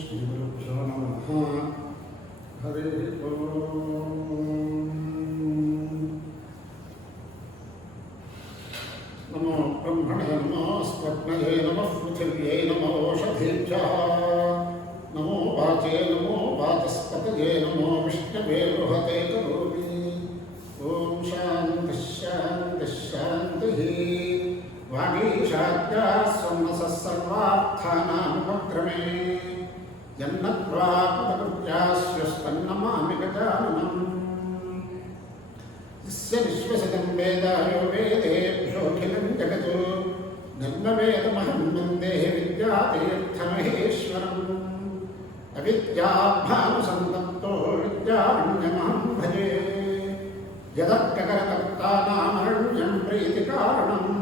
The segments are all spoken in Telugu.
श्रीगुरुभ्यो नमः। हरिः ओम्। नमो ब्रह्मणे नमोऽस्त्वग्नये नमः पृथिव्यै नमो ओषधीभ्यः नमो वाचे नमो वाचस्पतये नमो विष्णवे बृहते करोमि। ॐ शान्तिः शान्तिः शान्तिः। वागीशाद्या स्वमनसः सर्वार्थानामुपक्रमे यन्नत्वाकृतकृत्यास्यस्तन्नमामि गजाननम्। यस्य विश्वसितं वेद यो वेदेभ्योऽखिलं जगत् नन्मवेदमहं वन्दे विद्यातीर्थमहेश्वरम्। अविद्याभ्यामसन्तप्तो विद्यारण्यमहं भजे। यदर्थकरकर्तानामरण्यं प्रीतिकारणम्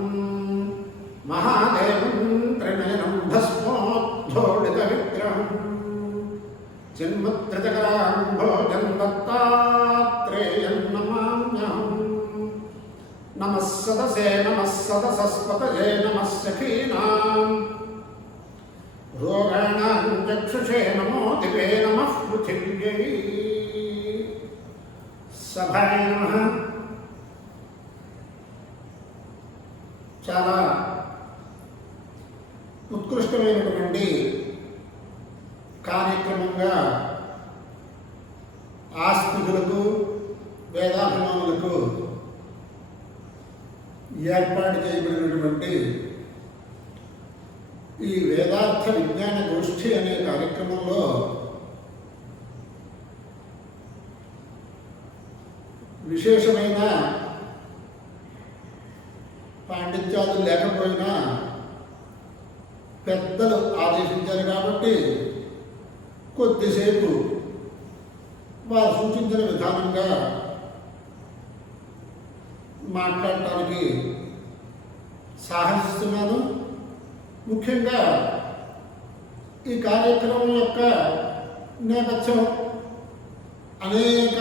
महादेवं त्रिनयनं भस्मोद्धोडितविग्रहम् चिन्मुद्रितकराम्भोजन्दत्तात्रेयं नमाम्यहम्। नमः सदसे नमः सदसस्पतये नमः सखीनां रोगाणां चक्षुषे नमो दिवे नमः पृथिव्यै सभाय नमः। చాలా ఉత్కృష్టమైనటువంటి కార్యక్రమంగా ఆస్తికులకు వేదాభిమానులకు ఏర్పాటు చేయబడినటువంటి ఈ వేదార్థ విజ్ఞాన గోష్ఠి అనే కార్యక్రమంలో విశేషమైన పాండిత్యాలు లేకపోయినా పెద్దలు ఆదేశించారు కాబట్టి కొద్దిసేపు వారు సూచించిన విధానంగా మాట్లాడటానికి సాహసిస్తున్నాను. ముఖ్యంగా ఈ కార్యక్రమం యొక్క నేపథ్యం అనేక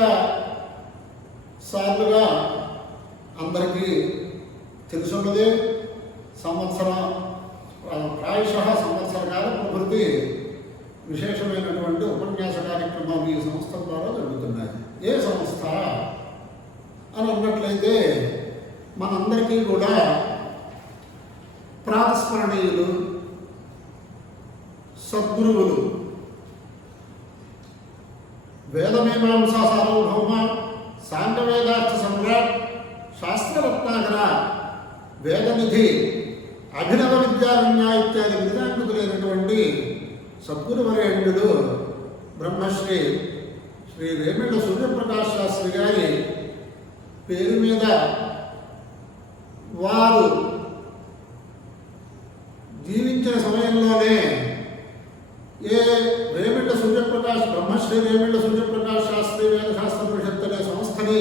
సార్లుగా అందరికీ తెలుసున్నదే. సంవత్సరం ప్రాయశః సంవత్సర కాలం ప్రకృతి విశేషమైనటువంటి ఉపన్యాస కార్యక్రమాలు ఈ సంస్థ ద్వారా జరుగుతున్నాయి. ఏ సంస్థ అని అన్నట్లయితే మనందరికీ కూడా ప్రాతస్మరణీయులు సద్గురువులు వేదమీమాంసా సార్వభౌమ సాంగవేదార్థ సమ్రాట్ శాస్త్రరత్నాకర వేదనిధి అభినవ విద్యారణ్య ఇత్యాది బిరుదాంకితులైనటువంటి సద్గురువరేణ్యుడు బ్రహ్మశ్రీ శ్రీ వేమిళ్ళ సూర్యప్రకాశ్ శాస్త్రి గారి పేరు మీద వారు జీవించిన సమయంలోనే ఏ వేమిళ్ళ సూర్యప్రకాశ్ బ్రహ్మశ్రీ వేమిళ్ళ సూర్యప్రకాశ్ శాస్త్రి వేదశాస్త్ర పరిషత్ అనే సంస్థని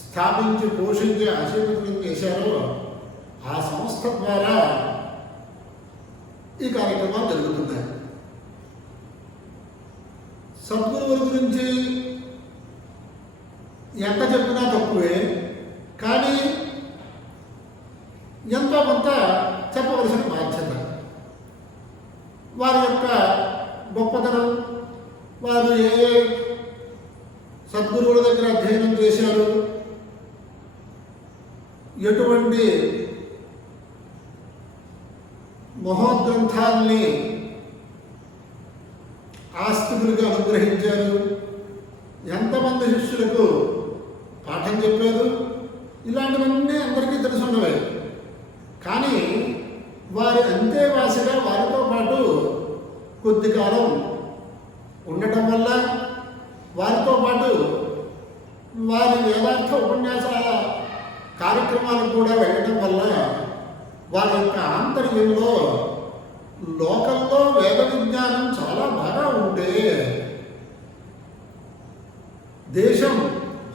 స్థాపించి పోషించి ఆశీర్వదనం చేశారో ఆ సంస్థ ద్వారా ఈ కార్యక్రమాలు జరుగుతున్నాయి. సద్గురువుల గురించి ఎంత చెప్పినా తక్కువే, కానీ ఎంతో కొంత చెప్పవలసిన బాధ్యత. వారి యొక్క గొప్పతనం, వారు ఏ సద్గురువుల దగ్గర అధ్యయనం చేశారు, ఎటువంటి మహోగ్రంథాలని ఆస్తికులుగా అనుగ్రహించారు, ఎంతమంది శిష్యులకు పాఠం చెప్పారు, ఇలాంటివన్నీ అందరికీ తెలుసున్నవే. కానీ వారి అంతేవాసిగా వారితో పాటు కొద్ది కాలం ఉండటం వల్ల, వారితో పాటు వారి వేదార్థ ఉపన్యాసాల కార్యక్రమాలకు కూడా వెళ్ళటం వల్ల వారి యొక్క ఆంతర్యంలో లోకంలో వేద విజ్ఞానం చాలా బాగా ఉంటే దేశం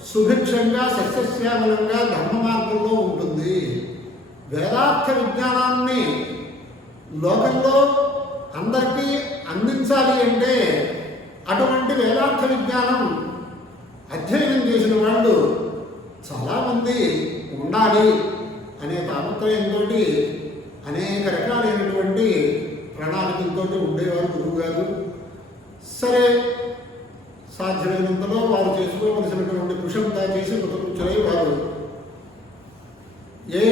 సుభిక్షంగా సస్యశ్యామలంగా ధర్మ మార్గంలో ఉంటుంది. వేదార్థ విజ్ఞానాన్ని లోకంలో అందరికీ అందించాలి అంటే అటువంటి వేదార్థ విజ్ఞానం అధ్యయనం చేసిన వాళ్ళు చాలామంది ఉండాలి అనే తాపత్రయంతో అనేక రకాలైనటువంటి ప్రణాళికలతో ఉండేవారు గురువు గారు. సాధ్యమైనంతలో వారు చేసుకోవలసినటువంటి కృషంతా చేసి కృతకృత్యులై వారు ఏ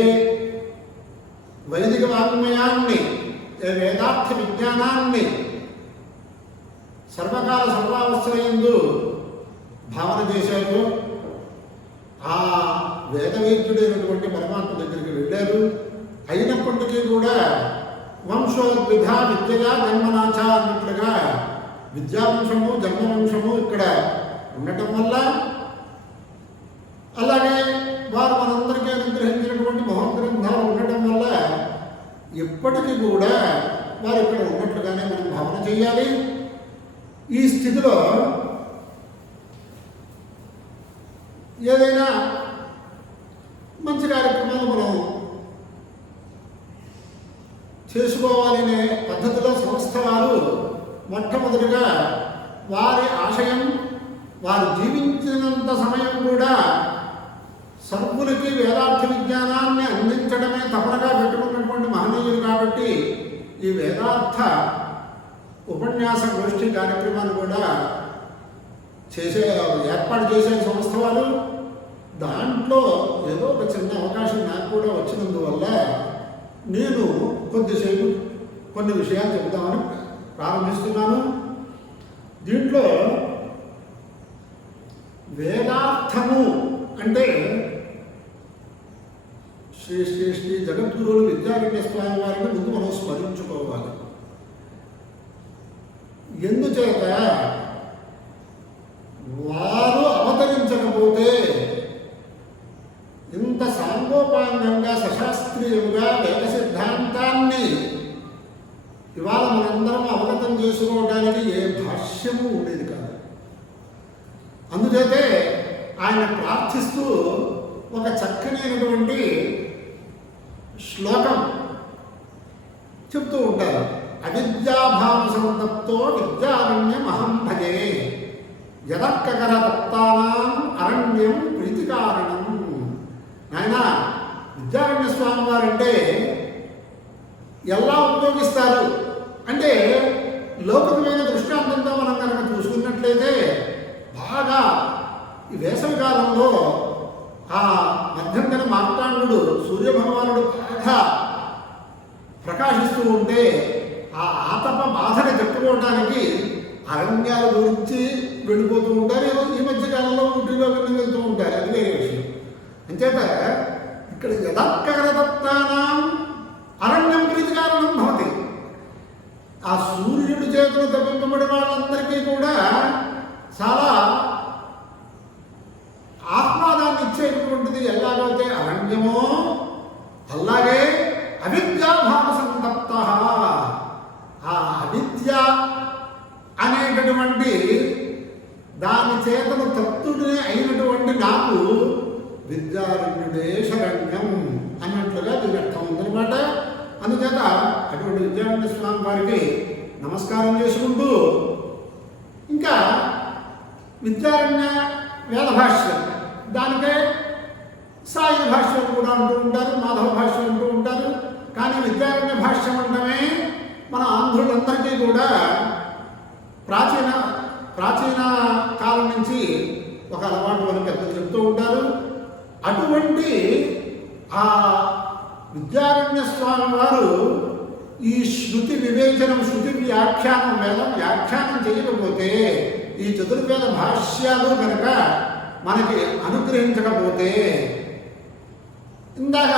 వైదిక వాంగ్మయాన్ని, ఏ వేదార్థ విజ్ఞానాన్ని సర్వకాల సర్వావస్థలందు భావన చేశారు, ఆ వేదవేద్యుడైనటువంటి పరమాత్మ దగ్గరికి వెళ్ళారు. అయినప్పటికీ కూడా వంశోద్విధ విద్యగా జన్మనాచ అన్నట్లుగా విద్యావంశము జన్మవంశము ఇక్కడ ఉండటం వల్ల, అలాగే వారు మనందరికీ అనుగ్రహించినటువంటి మహోగ్రంథాలు ఉండటం వల్ల ఎప్పటికీ కూడా వారు ఇక్కడ ఉన్నట్లుగానే మనం భావన చేయాలి. ఈ స్థితిలో ఏదైనా మంచి కార్యక్రమాలు మనం చేసుకోవాలనే పద్ధతిలో సంస్థ వారు మొట్టమొదటిగా వారి ఆశయం, వారు జీవించినంత సమయం కూడా సర్వులకి వేదార్థ విజ్ఞానాన్ని అందించడమే తపనగా పెట్టుకున్నటువంటి మహనీయులు కాబట్టి ఈ వేదార్థ ఉపన్యాస గోష్ఠి కార్యక్రమాన్ని కూడా ఏర్పాటు చేసే సంస్థ వారు. దాంట్లో ఏదో ఒక చిన్న అవకాశం నాకు కూడా వచ్చినందువల్ల నేను కొద్దిసేపు కొన్ని విషయాలు చెబుతామని ప్రారంభిస్తున్నాను. దీంట్లో వేదార్థము అంటే శ్రీ శ్రీ శ్రీ జగద్గురువులు విద్యారణ్య స్వామి వారిని ముందు మనం స్మరించుకోవాలి. ఎందుచేత వారు అవతరించకపోతే ఇంత సాంగోపాంగంగా సశాస్త్రీయంగా వేద సిద్ధాంతాన్ని ఇవాళ మనందరం అవగతం చేసుకోవడానికి ఏ భాష్యము ఉండేది కాదు. అందుచేతే ఆయన ప్రార్థిస్తూ ఒక చక్కనైనటువంటి శ్లోకం చెప్తూ ఉంటారు. అవిద్యాభావ సంతప్తో విద్యారణ్యమహం భజే యదక్కరతప్తానాం అరణ్యం ప్రీతికారణం. నాయన విద్యారణ్య స్వామి వారంటే ఎలా ఉపయోగిస్తారు అంటే లౌకికమైన దృష్టాంతంతో మనం కనుక చూసుకున్నట్లయితే బాగా ఈ వేసవి కాలంలో ఆ మధ్యంతర మార్తాండుడు సూర్యభగవానుడు బాగా ప్రకాశిస్తూ ఉంటే ఆ ఆతప బాధని తట్టుకోవడానికి అరణ్యాల గురించి వెళ్ళిపోతూ ఉంటారు. ఈ మధ్య కాలంలో ఊటీలో వెళ్తూ ఉంటారు, అది వేరే విషయం. అంచేత ఇక్కడ యదక్కరదత్తానాం అరణ్యం ప్రీతికారణం భవతి. ఆ సూర్యుడి చేతులు తప్పింపబడి వాళ్ళందరికీ కూడా చాలా ఆహ్లాదాన్ని ఇచ్చేటువంటిది ఎలాగైతే అరణ్యమో అలాగే అవిద్యాభావ సంతప్త, ఆ అవిద్య అనేటటువంటి దాని చేతను తప్తుడే అయినటువంటి నాకు విద్యారణ్యుడే శరణ్యం అన్నట్లుగా దీని అర్థం ఉందన్నమాట. అందుచేత అటువంటి విద్యారణ్య స్వామి వారికి నమస్కారం చేసుకుంటూ ఇంకా విద్యారణ్య వేద భాష్యం, దానికే సాయి భాష్యం కూడా అంటూ ఉంటారు, మాధవ భాష్యం అంటూ ఉంటారు. కానీ విద్యారణ్య భాష్యం అంటమే మన ఆంధ్రులందరికీ కూడా ప్రాచీన కాలం నుంచి ఒక అలవాటు అని పెద్దలు చెప్తూ ఉంటారు. అటువంటి ఆ విద్యారణ్య స్వామి వారు ఈ శృతి వివేచనం, శృతి వ్యాఖ్యానం, వేదం వ్యాఖ్యానం చేయకపోతే, ఈ చతుర్వేద భాష్యాలు కనుక మనకి అనుగ్రహించకపోతే, ఇందాక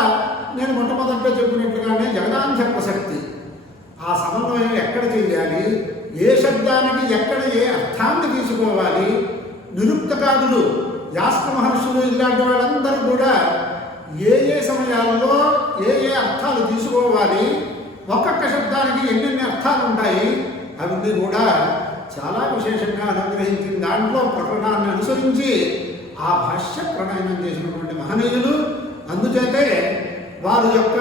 నేను మొట్టమొదటిలో చెప్పినట్లుగానే జగదాంశ ప్రసక్తి, ఆ సమన్వయం ఎక్కడ చేయాలి, ఏ శబ్దానికి ఎక్కడ ఏ అర్థాన్ని తీసుకోవాలి, నిరుక్తకాదులు యాస్క మహర్షులు ఇలాంటి వాళ్ళందరూ కూడా ఏ ఏ సమయాల్లో ఏ ఏ అర్థాలు తీసుకోవాలి, ఒక్కొక్క శబ్దానికి ఎన్నెన్ని అర్థాలు ఉంటాయి, అవన్నీ కూడా చాలా విశేషంగా అనుగ్రహించిన దాంట్లో ప్రకరణాన్ని అనుసరించి ఆ భాష్య ప్రణయనం చేసినటువంటి మహనీయులు. అందుచేతే వారి యొక్క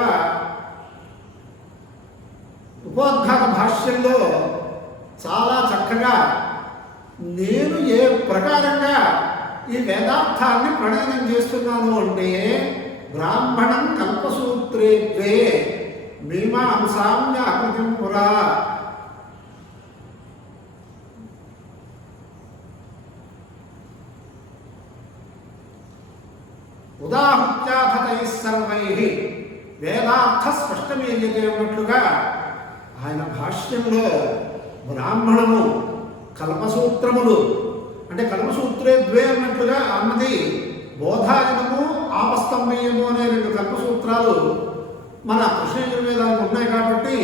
ఉపోద్ఘాత భాష్యంలో చాలా చక్కగా నేను ఏ ప్రకారంగా ఈ వేదార్థాన్ని ప్రణయనం చేస్తున్నాను అంటే, బ్రాహ్మణం కల్పసూత్రే ద్వే మీమాంసామ్య అకృతిం పురా ఉదాహృత్యాథతై సర్వై వేదార్థ స్పష్టమేయతే అన్నట్లుగా ఆయన భాష్యంలో బ్రాహ్మణము కల్పసూత్రములు అంటే కల్పసూత్రే ద్వే అన్నట్లుగా అన్నది బోధాయనము ఆపస్తంభీయము అనే 2 కల్పసూత్రాలు మన కృష్ణయజుర్వేదానికి ఉన్నాయి కాబట్టి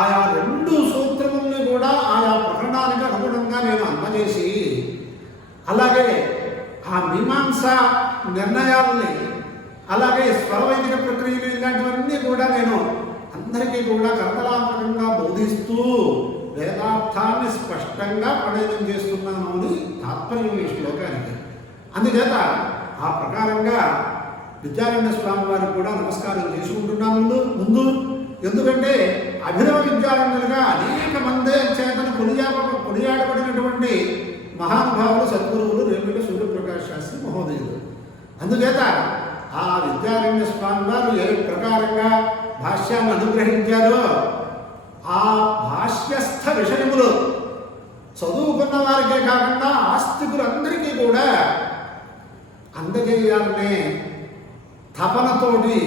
ఆయా 2 సూత్రముల్ని కూడా ఆయా ప్రకరణానికి అనుగుణంగా నేను అందజేసి అలాగే ఆ మీమాంస నిర్ణయాలని అలాగే స్వరవైదిక ప్రక్రియలు ఇలాంటివన్నీ కూడా నేను అందరికీ కూడా కరతలాత్మకంగా బోధిస్తూ వేదార్థాన్ని స్పష్టంగా ప్రణయనం చేస్తున్నాను అని తాత్పర్యం ఈ శ్లోకానికి. అందుచేత ఆ ప్రకారంగా విద్యారణ్య స్వామి వారికి కూడా నమస్కారం చేసుకుంటున్నాను ముందు. ఎందుకంటే అభినవ విద్యారణ్యులుగా అనేక మంది చేతను కొనియాడబడినటువంటి మహానుభావులు సద్గురువులు రేమిళ్ళ సూర్యప్రకాశ్ శాస్త్రి మహోదయులు. అందుచేత ఆ విద్యారణ్య స్వామి వారు ఏ ప్రకారంగా భాష్యాన్ని అనుగ్రహించారో ఆ భాష్యస్థ విషయములు చదువుకున్న వారికే కాకుండా ఆస్తికులందరికీ కూడా అందజేయాలనే తపనతోటి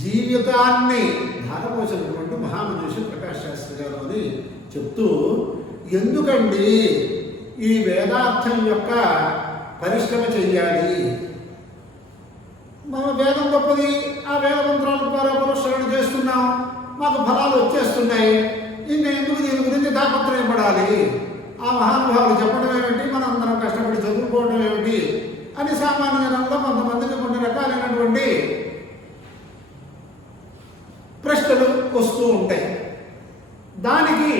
జీవితాన్ని ధారపోసినటువంటి మహామనిషి ప్రకాశ్ శాస్త్రి గారు అని చెప్తూ, ఎందుకండి ఈ వేదార్థం యొక్క పరిశ్రమ చెయ్యాలి, మన వేదం గొప్పది, ఆ వేద మంత్రాల ద్వారా పురస్కరణ చేస్తున్నాం, మాకు ఫలాలు వచ్చేస్తున్నాయి, ఇంకా ఎందుకు దీని గురించి తాపత్రయపడాలి, ఆ మహానుభావులు చెప్పడం ఏమిటి, మనం అందరం కష్టపడి చదువుకోవడం ఏమిటి అని సామాన్య జనంలో కొంతమందికి కొన్ని రకాలైనటువంటి ప్రశ్నలు వస్తూ ఉంటాయి. దానికి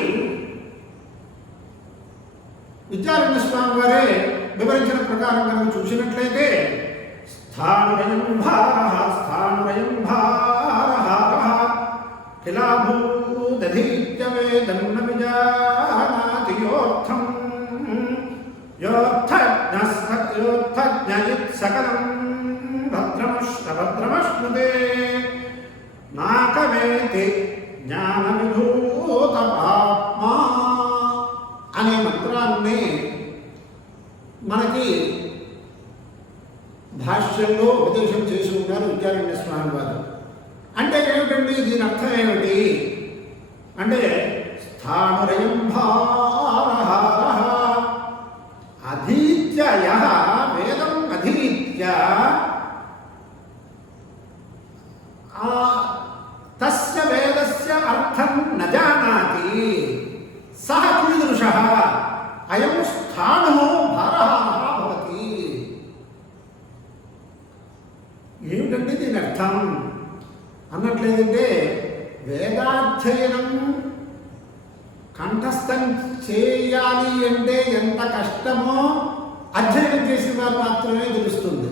విద్యారణ్య స్వామి వారే వివరించిన ప్రకారం కనుక చూసినట్లయితే స్థానురయం భారః కిలాభూదధీత్య వేదం న విజానాతి యోర్థం యోర్థజ్ఞయిత్ సకలం భద్రమశ్నుతే నాకవేతి జ్ఞానవిధూతపాత్మా అనే మంత్రాన్ని మనకి భాష్యంలో ఉపదేశం చేసి ఉన్నారు విద్యారణ్య స్వామి వారు. అంటే ఏమిటండి దీని అర్థం ఏమిటి అంటే స్థానురయం భారః అధీత్య యః వేదం అధీత్య తస్య వేదస్య అర్థం న జానాతి సహ కీదృశః అయం స్థాణుః భారః భవతి. ఏమిటండి దీని అర్థం అన్నట్లేదంటే వేదాధ్యయనం కంఠస్థం చేయాలి అంటే ఎంత కష్టమో అధ్యయనం చేసిన వారు మాత్రమే తెలుస్తుంది.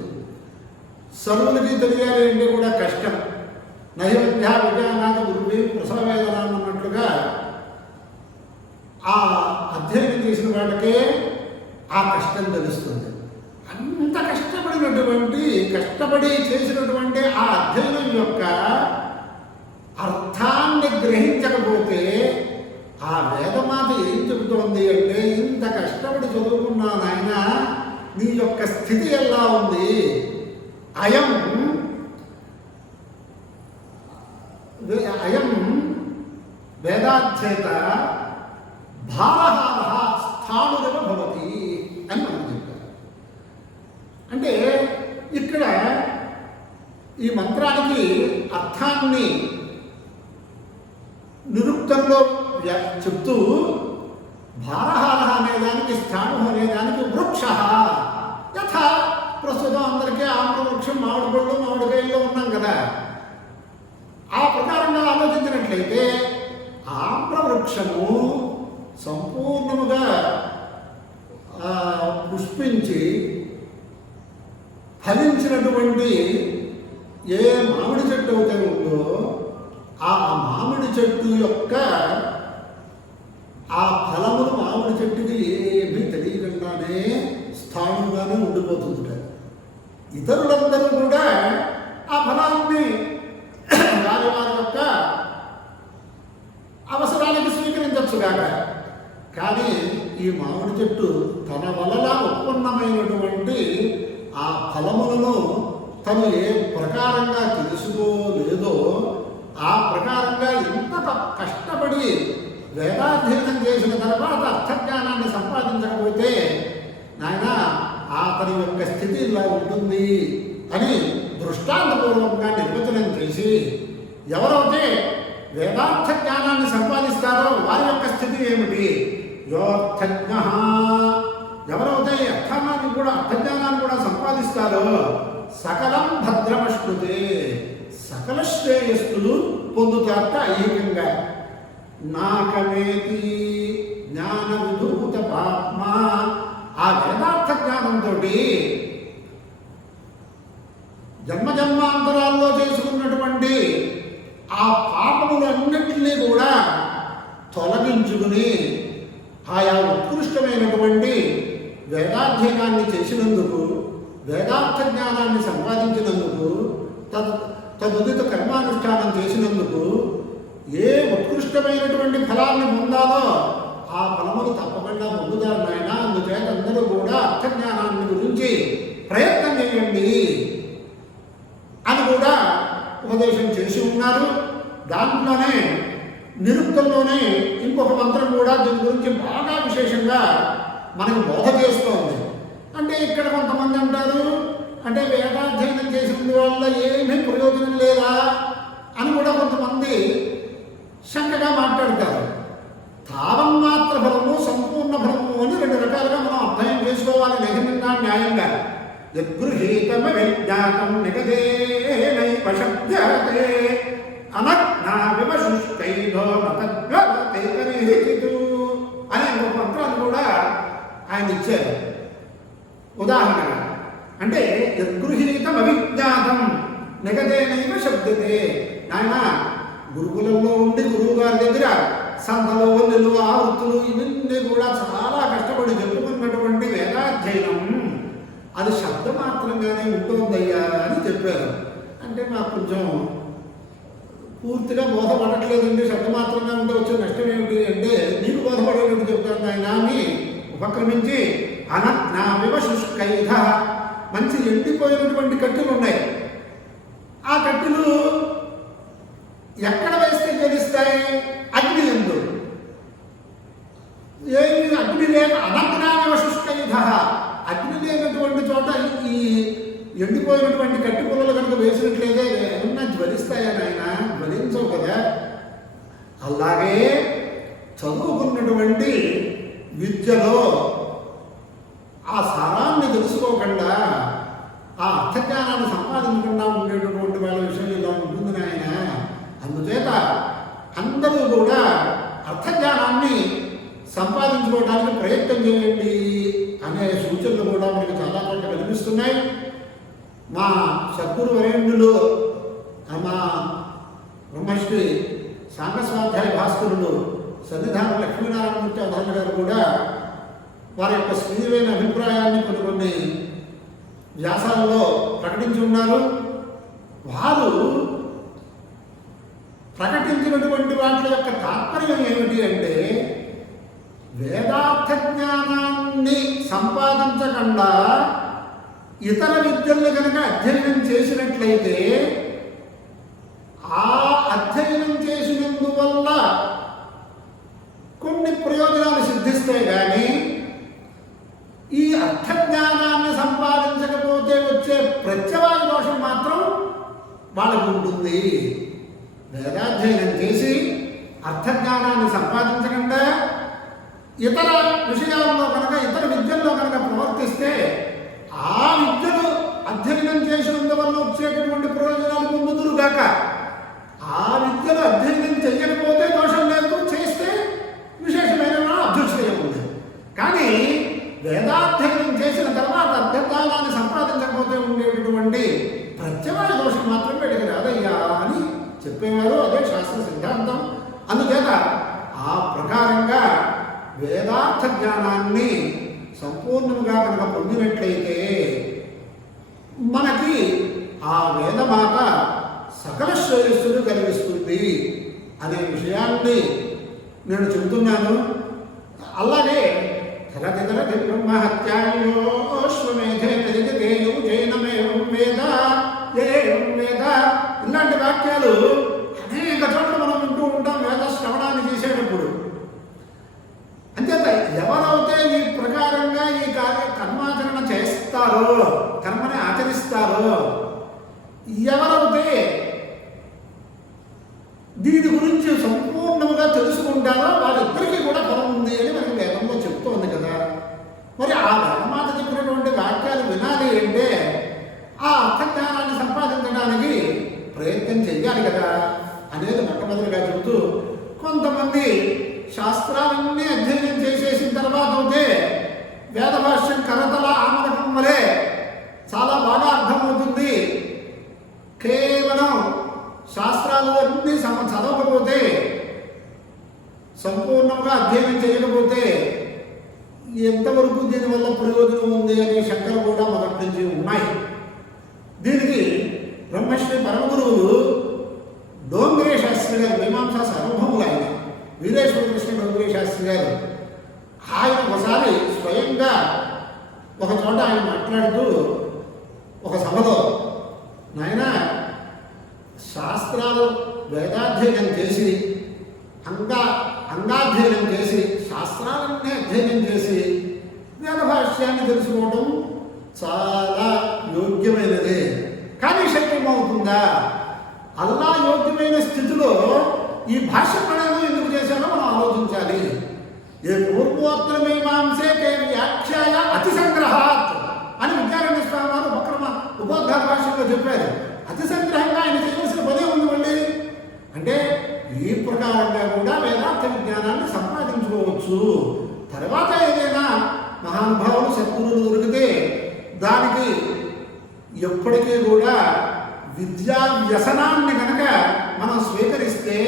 సర్వులకి తెలియాలి అంటే కూడా కష్టం. నైవేద్య విజ్ఞానాది గురువి ప్రసవ వేదన అన్నట్లుగా ఆ అధ్యయనం చేసిన వాళ్ళకే ఆ కష్టం తెలుస్తుంది. అంత కష్టపడి చేసినటువంటి ఆ అధ్యయనం యొక్క అర్థాన్ని గ్రహించకపోతే ఆ వేదమాత ఏం చెబుతోంది అంటే ఇంత కష్టపడి చదువుకున్నా నాయన నీ యొక్క స్థితి ఎలా ఉంది, అయం వేదాధ్యేత భారహార స్థాణురవ భవతి అని మనం చెప్పారు. అంటే ఇక్కడ ఈ మంత్రానికి అర్థాన్ని నిరుక్తంలో చెప్తూ భారహార అనేదానికి స్థాణు అనేదానికి వృక్ష యథా ప్రస్తుతం అందరికీ ఆమ్ర వృక్షం మామిడి పళ్ళు మామిడికాయల్లో ఉన్నాం కదా, ఆ ప్రకారంగా ఆలోచించినట్లయితే ఆమ్ర వృక్షము సంపూర్ణముగా పుష్పించి ఫలించినటువంటి ఏ మామిడి చెట్టు అయితే ఉందో ఆ మామిడి చెట్టు యొక్క ఆ ఫలములు మామిడి చెట్టుకి ఏమీ తెలియకుండానే స్థానంగానే ఉండిపోతుంది. ఇతరులందరూ కూడా ఆ ఫలాన్ని వారి వారి యొక్క అవసరానికి స్వీకరించచ్చుగాక, కానీ ఈ మామిడి చెట్టు తన వలన ఉత్పన్నమైనటువంటి ఆ ఫలములను తను ఏ ప్రకారంగా తెలుసుకో లేదో ఆ ప్రకారంగా ఎంత కష్టపడి వేదాధ్యయనం చేసిన తర్వాత అర్థజ్ఞానాన్ని సంపాదించకపోతే నాయన అతని యొక్క స్థితి ఇలా ఉంటుంది అని దృష్టాంతపూర్వకంగా నిర్వచనం చేసి ఎవరైతే వేదార్థ జ్ఞానాన్ని సంపాదిస్తారో వారి యొక్క స్థితి ఏమిటి? యోర్థజ్ఞ, ఎవరైతే అర్థజ్ఞానాన్ని కూడా సంపాదిస్తారో సకలం భద్రమశ్నుతే, సకల శ్రేయస్సులు పొందుతారట ఐహికంగా. నాకమేతి జ్ఞాన విధూత పాప్మ, ఆ వేదార్థ జ్ఞానంతో జన్మజన్మాంతరాల్లో చేసుకున్నటువంటి ఆ పాపములన్నింటినీ కూడా తొలగించుకుని ఆయా ఉత్కృష్టమైనటువంటి వేదాధ్యయనాన్ని చేసినందుకు, వేదార్థ జ్ఞానాన్ని సంపాదించినందుకు, తదుదిత కర్మానుష్ఠానం చేసినందుకు ఏ ఉత్కృష్టమైనటువంటి ఫలాన్ని పొందాలో ఆ ఫలములు తప్పకుండా పొందుతారు నాయన. అందుచేత అందరూ కూడా అర్థజ్ఞానాన్ని గురించి ప్రయత్నం చేయండి అని కూడా ఉపదేశం చేసి ఉన్నారు. దాంట్లోనే నిరుక్తంలోనే ఇంకొక మంత్రం కూడా దీని గురించి బాగా విశేషంగా మనకు బోధ చేస్తోంది. అంటే ఇక్కడ కొంతమంది అంటారు, అంటే వేదాధ్యయనం చేసినందువల్ల ఏమీ ప్రయోజనం లేదా అని కూడా కొంతమంది శంకగా మాట్లాడతారు. తావన్మాత్ర ఫలము, సంపూర్ణ ఫలము అని రెండు రకాలుగా మనం అర్థం చేసుకోవాలి నిజంగా న్యాయంగా. యద్గృహీతమ విజ్ఞాతం నిగదేనైవ శబ్దతే అనజ్ఞావివశుష్కైదో నతద్వతైకరేహితు అనే ఒక మంత్రాన్ని కూడా ఆయన ఇచ్చారు ఉదాహరణగా. అంటే యద్గృహీతం అవిజ్ఞాతం నిగదేనైవ శబ్దతే. నాయన గురుకులంలో ఉండి గురువు గారి దగ్గర సంతలో నిలువ ఆవృత్తులు ఇవన్నీ కూడా చాలా కష్టపడి చెప్పుకున్నటువంటి వేదాధ్యయనం అది శబ్దమాత్రంగానే ఉంటుందయ్యా అని చెప్పారు. అంటే నాకు కొంచెం పూర్తిగా బోధపడట్లేదండి, శబ్దమాత్రంగా ఉంటే వచ్చే నష్టం ఏమిటి అంటే నీకు బోధపడేటట్టు చెప్తాను ఆయన అని ఉపక్రమించి అనజ్ఞావివశుష్కైధ, మంచి ఎండిపోయినటువంటి కట్టెలు ఉన్నాయి. ఆ కట్టెలు ఎక్కడ వేస్తే గెలుస్తాయి? అగ్ని ఎందు. ఏమి అగ్ని లేక అనజ్ఞావివశుష్కైధ, అగ్ని లేనటువంటి చోట ఈ ఎండిపోయినటువంటి కట్టి పుల్లలు కనుక వేసినట్లయితే ఏమన్నా జ్వలిస్తాయా నాయన? జ్వలించవు కదా. అలాగే చదువుకున్నటువంటి విద్యలో ఆ సారాన్ని తెలుసుకోకుండా, ఆ అర్థజ్ఞానాన్ని సంపాదించకుండా ఉండేటటువంటి వాళ్ళ విషయం ఇలా ఉంటుంది నాయన. అందుచేత అందరూ కూడా అర్థజ్ఞానాన్ని సంపాదించుకోవడానికి ప్రయత్నం చేయండి అనే సూచనలు కూడా మనకి చాలా చోట్ల కనిపిస్తున్నాయి. మా సద్గురు వరేణ్యులు, మా బ్రహ్మశ్రీ సాంగస్వాధ్యాయ భాస్కరులు సన్నిధానం లక్ష్మీనారాయణమూర్తి అవధాన గారు కూడా వారి యొక్క స్వీయమైన అభిప్రాయాన్ని కొన్ని వ్యాసాలలో ప్రకటించి ఉన్నారు. వారు ప్రకటించినటువంటి వాటి యొక్క తాత్పర్యం ఏమిటి అంటే, వేదార్థ జ్ఞానాన్ని సంపాదించకుండా ఇతర విద్యలను కనుక అధ్యయనం చేసినట్లయితే ఆ అధ్యయనం చేసినందువల్ల కొన్ని ప్రయోజనాలు సిద్ధిస్తాయి, కానీ ఈ అర్థజ్ఞానాన్ని సంపాదించకపోతే వచ్చే ప్రత్యవాయ దోషం మాత్రం వాళ్ళకు ఉంటుంది. వేదాధ్యయనం చేసి అర్థజ్ఞానాన్ని సంపాదించకుండా ఇతర విషయాల్లో కనుక, ఇతర విద్యల్లో కనుక ప్రవర్తిస్తే ఆ విద్యను అధ్యయనం చేసినందువల్ల వచ్చేటటువంటి ప్రయోజనాలు పొందుదురుగాక. ఆ విద్యను అధ్యయనం చేయకపోతే దోషం లేదు, చేస్తే విశేషమైన అదృష్టం ఉంది. కానీ వేదాధ్యయనం చేసిన తర్వాత అర్థజ్ఞానాన్ని సంపాదించకపోతే ఉండేటటువంటి ప్రత్యవాయ దోషం మాత్రం వీడికి రాదయ్యా అని చెప్పేవారు. అదే శాస్త్ర సిద్ధాంతం. అందుచేత ఆ ప్రకారంగా వేదార్థ జ్ఞానాన్ని సంపూర్ణంగా కనుక పొందినట్లయితే మనకి ఆ వేదమాత సకల శ్రేయస్సును కలిగిస్తుంది అనే విషయాన్ని నేను చెబుతున్నాను. అలాగే తరతి బ్రహ్మహత్యాయోశ్వమేధే జగతే యుజైనమేవం వేద ఎవరైతే ఈ ప్రకారంగా ఈ కర్మాచరణ చేస్తారో, కర్మని ఆచరిస్తారో, ఎవరైతే దీని గురించి సంపూర్ణంగా తెలుసుకుంటారో వాళ్ళిద్దరికీ కూడా ఫలం ఉంది అని మనకి వేదంలో చెప్తోంది కదా. మరి ఆ వేదమాత చెప్పినటువంటి వాక్యాలు వినాలి అంటే ఆ అర్థజ్ఞానాన్ని సంపాదించడానికి ప్రయత్నం చెయ్యాలి కదా అనేది మొట్టమొదటిగా చెబుతూ, కొంతమంది శాస్త్రాలన్నీ అధ్యయనం చేసేసిన తర్వాత అయితే వేదభాష్యం కరతల ఆమరకం వలె చాలా బాగా అర్థమవుతుంది, కేవలం శాస్త్రాలు అన్నీ చదవకపోతే, సంపూర్ణంగా అధ్యయనం చేయకపోతే ఎంతవరకు దీనివల్ల ప్రయోజనం ఉంది అనే శంకలు కూడా మొదటి నుంచి ఉన్నాయి. దీనికి బ్రహ్మశ్రీ పరమగురువులు డోంగ్రే శాస్త్రి గారు, మీమాంసా సార్వభౌములు ఆయన, వీరేశ్వర కృష్ణ డోంగ్రే శాస్త్రి గారు, ఆయన ఒకసారి స్వయంగా ఒక చోట ఆయన మాట్లాడుతూ ఒక సభలో, నాయన శాస్త్రాలు వేదాధ్యయనం చేసి అంగాధ్యయనం చేసి శాస్త్రాలన్నీ అధ్యయనం చేసి వేదభాష్యాన్ని తెలుసుకోవడం చాలా యోగ్యమైనదే, కానీ శక్యమవుతుందా? అల్లా యోగ్యమైన స్థితిలో ఈ భాష్య ప్రణాళిక ఎందుకు చేశారో మనం ఆలోచించాలి. ఏ పూర్వోత్తర మీమాంసే తే వ్యాఖ్యాయ అతి సంగ్రహాత్ అని విద్యారణ్య స్వామి వారు ఉపోద్ఘాత భాష్యంలో చెప్పారు. అతి సంగ్రహంగా ఆయన చేయవలసిన పదే ఉంది మళ్ళీ. అంటే ఈ ప్రకారంగా కూడా వేదార్థ విజ్ఞానాన్ని సంపాదించుకోవచ్చు. తర్వాత ఏదైనా మహానుభావులు సద్గురువులు దొరికితే దానికి ఎప్పటికీ కూడా విద్యా వ్యసనాన్ని కనుక మనం స్వీకరిస్తే,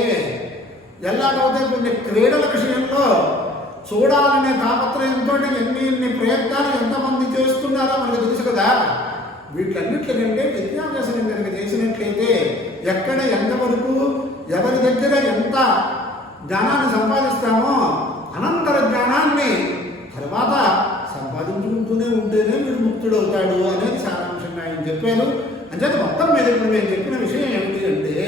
ఎలాగైతే కొన్ని క్రీడల విషయంలో చూడాలనే తాపత్రయంతో ఎన్ని ప్రయత్నాలు ఎంతమంది చేస్తున్నారో మనకు తెలుసు కదా. వీటన్నిటికంటే విద్యాభ్యాసం కనుక చేసినట్లయితే ఎక్కడ ఎంతవరకు ఎవరి దగ్గర ఎంత జ్ఞానాన్ని సంపాదిస్తామో అనంతర జ్ఞానాన్ని తర్వాత సంపాదించుకుంటూనే ఉంటేనే వీడు ముక్తుడవుతాడు అనేది సారాంశంగా ఆయన చెప్పారు. అంచేత మొత్తం మీద ఇప్పుడు నేను చెప్పిన విషయం ఏమిటి అంటే,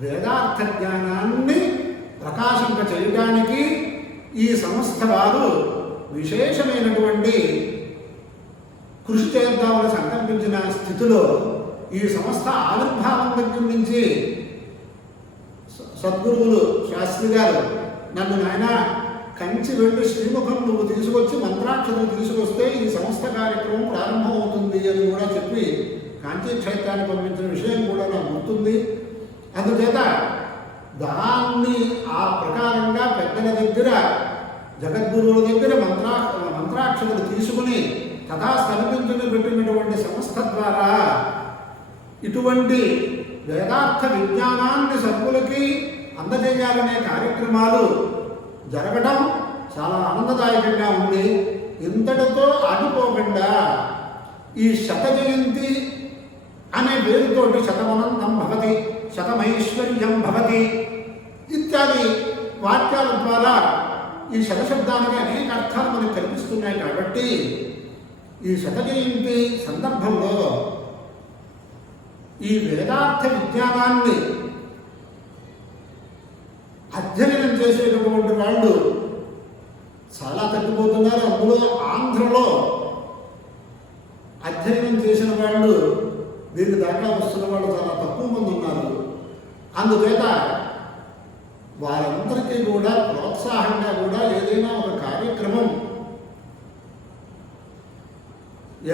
వేదార్థ జ్ఞానాన్ని ప్రకాశింప చేయడానికి ఈ సంస్థ వారు విశేషమైనటువంటి కృషి చేద్దామని సంకల్పించిన స్థితిలో ఈ సంస్థ ఆవిర్భావం దగ్గర నుంచి సద్గురువులు శాస్త్రి గారు నన్ను, నాయన కంచి వెళ్ళి శ్రీముఖం నువ్వు తీసుకొచ్చి మంత్రాక్షతలు తీసుకొస్తే ఈ సంస్థ కార్యక్రమం ప్రారంభమవుతుంది అని కూడా చెప్పి కాంచీ క్షేత్రాన్ని పంపించిన విషయం కూడా నాకు గుర్తుంది. అందుచేత దాన్ని ఆ ప్రకారంగా పెద్దల దగ్గర, జగద్గురువుల దగ్గర మంత్రాక్షతలు తీసుకుని కథా స్థాపించుకుని పెట్టినటువంటి సంస్థ ద్వారా ఇటువంటి వేదార్థ విజ్ఞానాన్ని సభ్యులకి అందజేయాలనే కార్యక్రమాలు జరగడం చాలా ఆనందదాయకంగా ఉంది. ఇంతటితో ఆగిపోకుండా ఈ శత జయంతి అనే పేరుతోటి శతమనంతం భవతి, శతమైశ్వర్యం భవతి ఇత్యాది వాక్యాల ద్వారా ఈ శతశబ్దానికి అనేక అర్థాలు మనకు కల్పిస్తున్నాయి. కాబట్టి ఈ శత జయంతి సందర్భంలో ఈ వేదార్థ విజ్ఞానాన్ని అధ్యయనం చేసేటటువంటి వాళ్ళు చాలా తగ్గిపోతున్నారు. అందులో ఆంధ్రలో అధ్యయనం చేసిన వాళ్ళు దీని దాకా వస్తున్న వాళ్ళు చాలా తక్కువ మంది ఉన్నారు. అందుచేత వారందరికీ కూడా ప్రోత్సాహంగా కూడా ఏదైనా ఒక కార్యక్రమం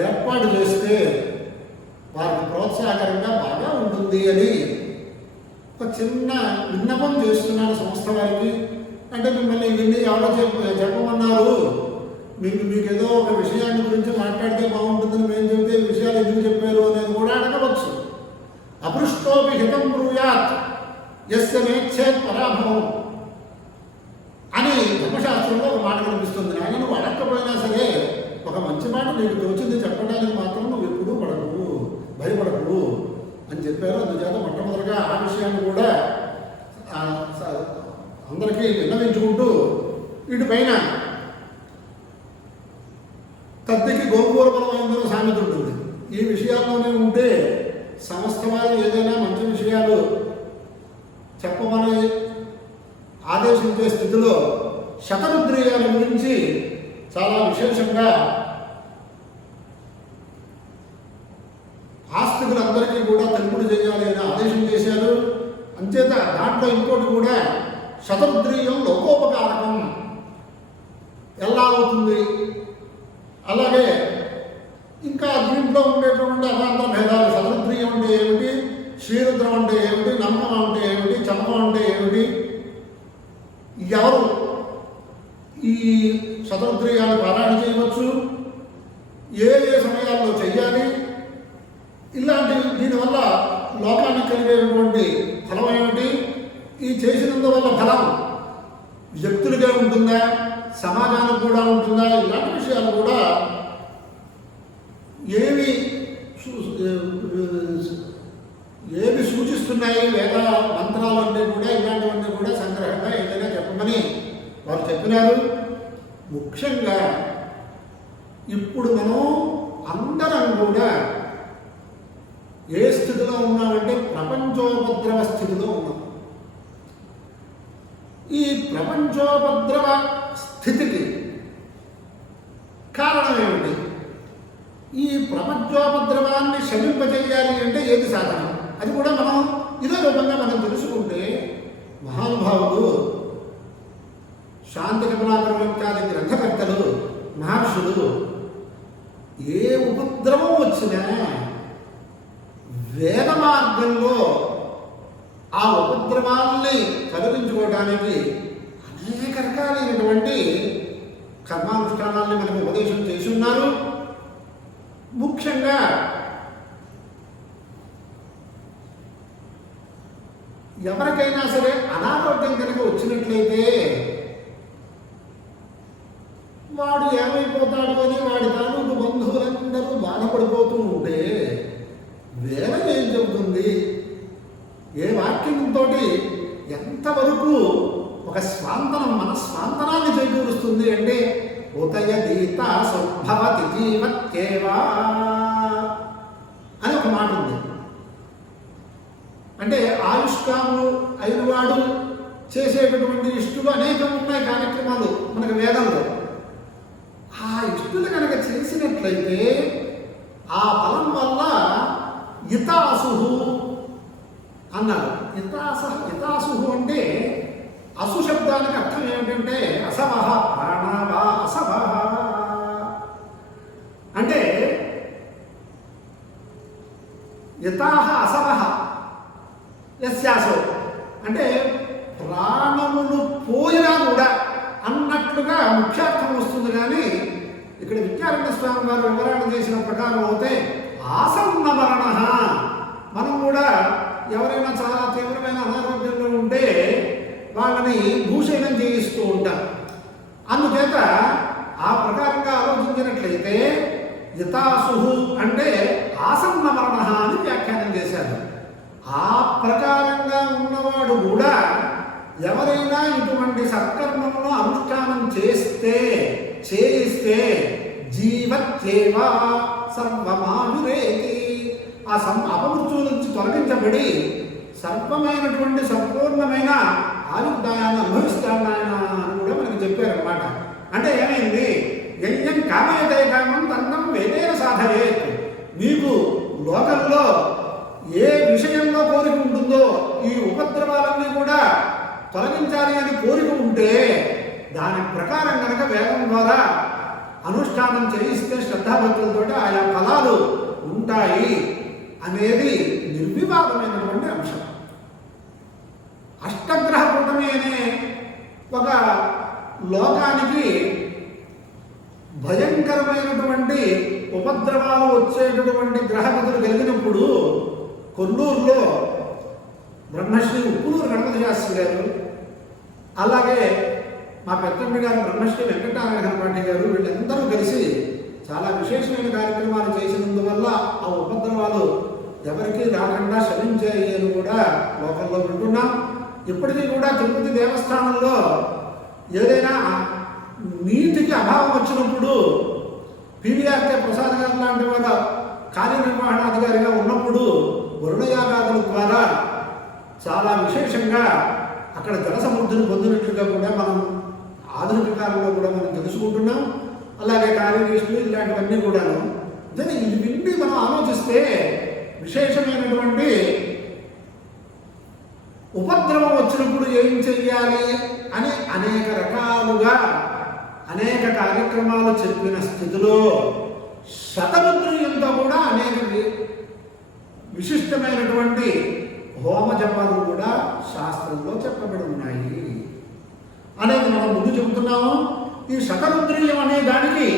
ఏర్పాటు చేస్తే వారికి ప్రోత్సాహకరంగా బాగా ఉంటుంది అని ఒక చిన్న విన్నపం చేస్తున్నాను సంస్థ వారికి. అంటే మిమ్మల్ని ఇవన్నీ ఎవరో చెప్పమన్నారు, మీకు ఏదో ఒక విషయాన్ని గురించి మాట్లాడితే బాగుంటుందని మేము చెబితే విషయాలు ఎందుకు చెప్పారు అనేది కూడా అడగవచ్చు. అపృష్టోపి హితం బ్రూయాత్ యస్య మేచ్ఛేత్ పరాభవం అని ధర్మశాస్త్రంలో ఒక మాట కనిపిస్తుంది. నాయన నువ్వు అడగకపోయినా సరే ఒక మంచి మాట నీకు తోచింది చెప్పడానికి మాత్రం నువ్వు ఎప్పుడూ పడకు, భయపడకు అని చెప్పారు. అందుచేత మొట్టమొదటిగా ఆ విషయాన్ని కూడా అందరికీ విన్నవించుకుంటూ, వీటిపైన తద్దికి గోంగూర బలమైందని సామెత ఉంటుంది. ఈ విషయాల్లోనే ఉంటే సంస్థ వారు ఏదైనా మంచి విషయాలు చెప్పమని ఆదేశించే స్థితిలో శతరుద్రీయాల గురించి చాలా విశేషంగా ఆస్తికులందరికీ కూడా తెలుపుడు చేయాలి అని ఆదేశం చేశారు. అంచేత దాంట్లో ఇంకోటి కూడా శతరుద్రీయం లోకోపకారకం ఎలా అవుతుంది, అలాగే ఇంకా దీంట్లో ఉండేటువంటి అవాంతర భేదాలు, శతరుద్రీయం అంటే ఏమిటి, శ్రీరుద్రం అంటే ఏమిటి, నమ్మకం అంటే ఏమిటి, చమకం అంటే ఏమిటి, ఎవరు ఈ శతరుద్రీయాలు పారాయణ చేయవచ్చు, ఏ ఏ సమయాల్లో చెయ్యాలి, ఇలాంటి దీనివల్ల లోకానికి కలిగేటువంటి ఫలం ఏమిటి, ఈ చేసినందువల్ల ఫలం వ్యక్తులుగా ఉంటుందా, సమాజానికి కూడా ఉంటుందా, ఇలాంటి విషయాలు కూడా ఏమి సూచిస్తున్నాయి వేద మంత్రాలు అంటే కూడా ఇలాంటివన్నీ కూడా సంగ్రహంగా ఏదైనా చెప్పమని వారు చెప్పినారు. ముఖ్యంగా ఇప్పుడు మనం అందరం కూడా ఏ స్థితిలో ఉన్నామంటే ప్రపంచోపద్రవ స్థితిలో ఉన్నాం. ఈ ప్రపంచోపద్రవ స్థితికి కారణం ఏమిటి? ఈ ప్రపంచోపద్రవాన్ని శమింపజేయాలి అంటే ఏది సాధనం? అది కూడా మనం ఇదే రూపంగా మనం తెలుసుకుంటే మహానుభావులు, శాంతి కమలాకర్మిత్యాది గ్రంథకర్తలు, మహర్షులు ఏ ఉపద్రవం వచ్చినా వేద మార్గంలో ఆ ఉపద్రవాల్ని తొలగించుకోవడానికి అనేక రకాలైనటువంటి కర్మానుష్ఠానాల్ని మనకు ఉపదేశం చేసి ఉన్నారు. ముఖ్యంగా ఎవరికైనా సరే అనారోగ్యం కనుక వచ్చినట్లయితే వాడు ఏమైపోతాడు అని వాడి తాలూకు బంధువులందరూ బాధపడిపోతూ ఉంటే వేదం ఏం చెబుతుంది? ఏ వాక్యంతో ఎంతవరకు ఒక స్వాంతనం, మన స్వాంతనాన్ని చేకూరుస్తుంది అంటే ఉదయదీత సంభవతి జీవత్యేవా అని ఒక మాట ఉంది. అంటే ఆయుష్కాములు అయినవాడు చేసేటటువంటి ఇష్టులు అనేకం ఉన్నాయి కార్యక్రమాలు మనకు వేదంలో. ఆ ఇష్టులు కనుక చేసినట్లయితే ఆ ఫలం వల్ల ఇతాసు అన్నారు. ఇతాసు అంటే అసు శబ్దానికి అర్థం ఏమిటంటే అసవహ, ప్రాణవా అసవహ అంటే యతాహ అసవహ యస్యాసో అంటే ప్రాణములు పోయినా కూడా అన్నట్లుగా ముఖ్యార్థం వస్తుంది. కానీ ఇక్కడ విద్యారణ్య స్వామి వారు వివరణ చేసిన ప్రకారం అయితే ఆసన్న మరణ, మనం కూడా ఎవరైనా చాలా తీవ్రమైన అనారోగ్యంలో ఉంటే వాళ్ళని భూషణం చేయిస్తూ ఉంటాం. అందుచేత ఆ ప్రకారంగా ఆలోచించినట్లయితే యతాసు అంటే ఆసన్న మరణ అని వ్యాఖ్యానం చేశారు. ఆ ప్రకారంగా ఉన్నవాడు కూడా ఎవరైనా ఇటువంటి సత్కర్మలను అనుష్ఠానం చేయిస్తే జీవత్యేవ సర్వమావిరేతి, ఆ అపమృత్యువు నుంచి తొలగించబడి సర్వమైనటువంటి సంపూర్ణమైన ఆయుర్దాయాన్ని అనుభవిస్తాడు ఆయన అని కూడా మనకి చెప్పారన్నమాట. అంటే ఏమైంది? యజ్ఞం కామయతే కామం తన్నం వేదేన సాధయేత్. మీకు లోకంలో ఏ విషయంలో కోరిక ఉంటుందో ఈ ఉపద్రవాలన్నీ కూడా తొలగించాలి అని కోరిక ఉంటే దాని ప్రకారం కనుక వేదం ద్వారా అనుష్ఠానం చేయిస్తే శ్రద్ధాభక్తులతో ఆయా ఫలాలు ఉంటాయి అనేది నిర్వివాదమైనటువంటి అంశం. అష్టగ్రహ కూటమి అనే ఒక లోకానికి భయంకరమైనటువంటి ఉపద్రవాలు వచ్చేటటువంటి గ్రహగతులు కలిగినప్పుడు కొల్లూరులో బ్రహ్మశ్రీ ఉప్పులూరు గణపతి శాస్త్రి గారు, అలాగే మా పెద్దమ్మ గారు బ్రహ్మశ్రీ వెంకటనారాయణ పాండే గారు, వీళ్ళందరూ కలిసి చాలా విశేషమైన కార్యక్రమాలు చేసినందువల్ల ఆ ఉపద్రవాలు ఎవరికి రాకుండా శమించాయి అని కూడా లోకల్లో వింటున్నాం. ఇప్పటికీ కూడా తిరుపతి దేవస్థానంలో ఏదైనా నీటికి అభావం వచ్చినప్పుడు పివిఆర్కే ప్రసాద్ గారు లాంటి వాళ్ళ కార్యనిర్వహణాధికారిగా ఉన్నప్పుడు వరుణయాగాదుల ద్వారా చాలా విశేషంగా అక్కడ జల సమృద్ధిని పొందినట్లుగా కూడా మనం ఆధునిక కాలంలో కూడా మనం తెలుసుకుంటున్నాం. అలాగే కార్యదీక్షలు ఇలాంటివన్నీ కూడాను. ఇవన్నీ మనం ఆలోచిస్తే విశేషమైనటువంటి ఉపద్రవం వచ్చినప్పుడు ఏం చెయ్యాలి అని అనేక రకాలుగా అనేక కార్యక్రమాలు చెప్పిన స్థితిలో శతరుద్రీయంతో కూడా అనేక విశిష్టమైనటువంటి హోమ జపాలు కూడా శాస్త్రంలో చెప్పబడి ఉన్నాయి అనేది మనం ముందు చెబుతున్నాము. ఈ శతరుద్రీయం అనే దానికి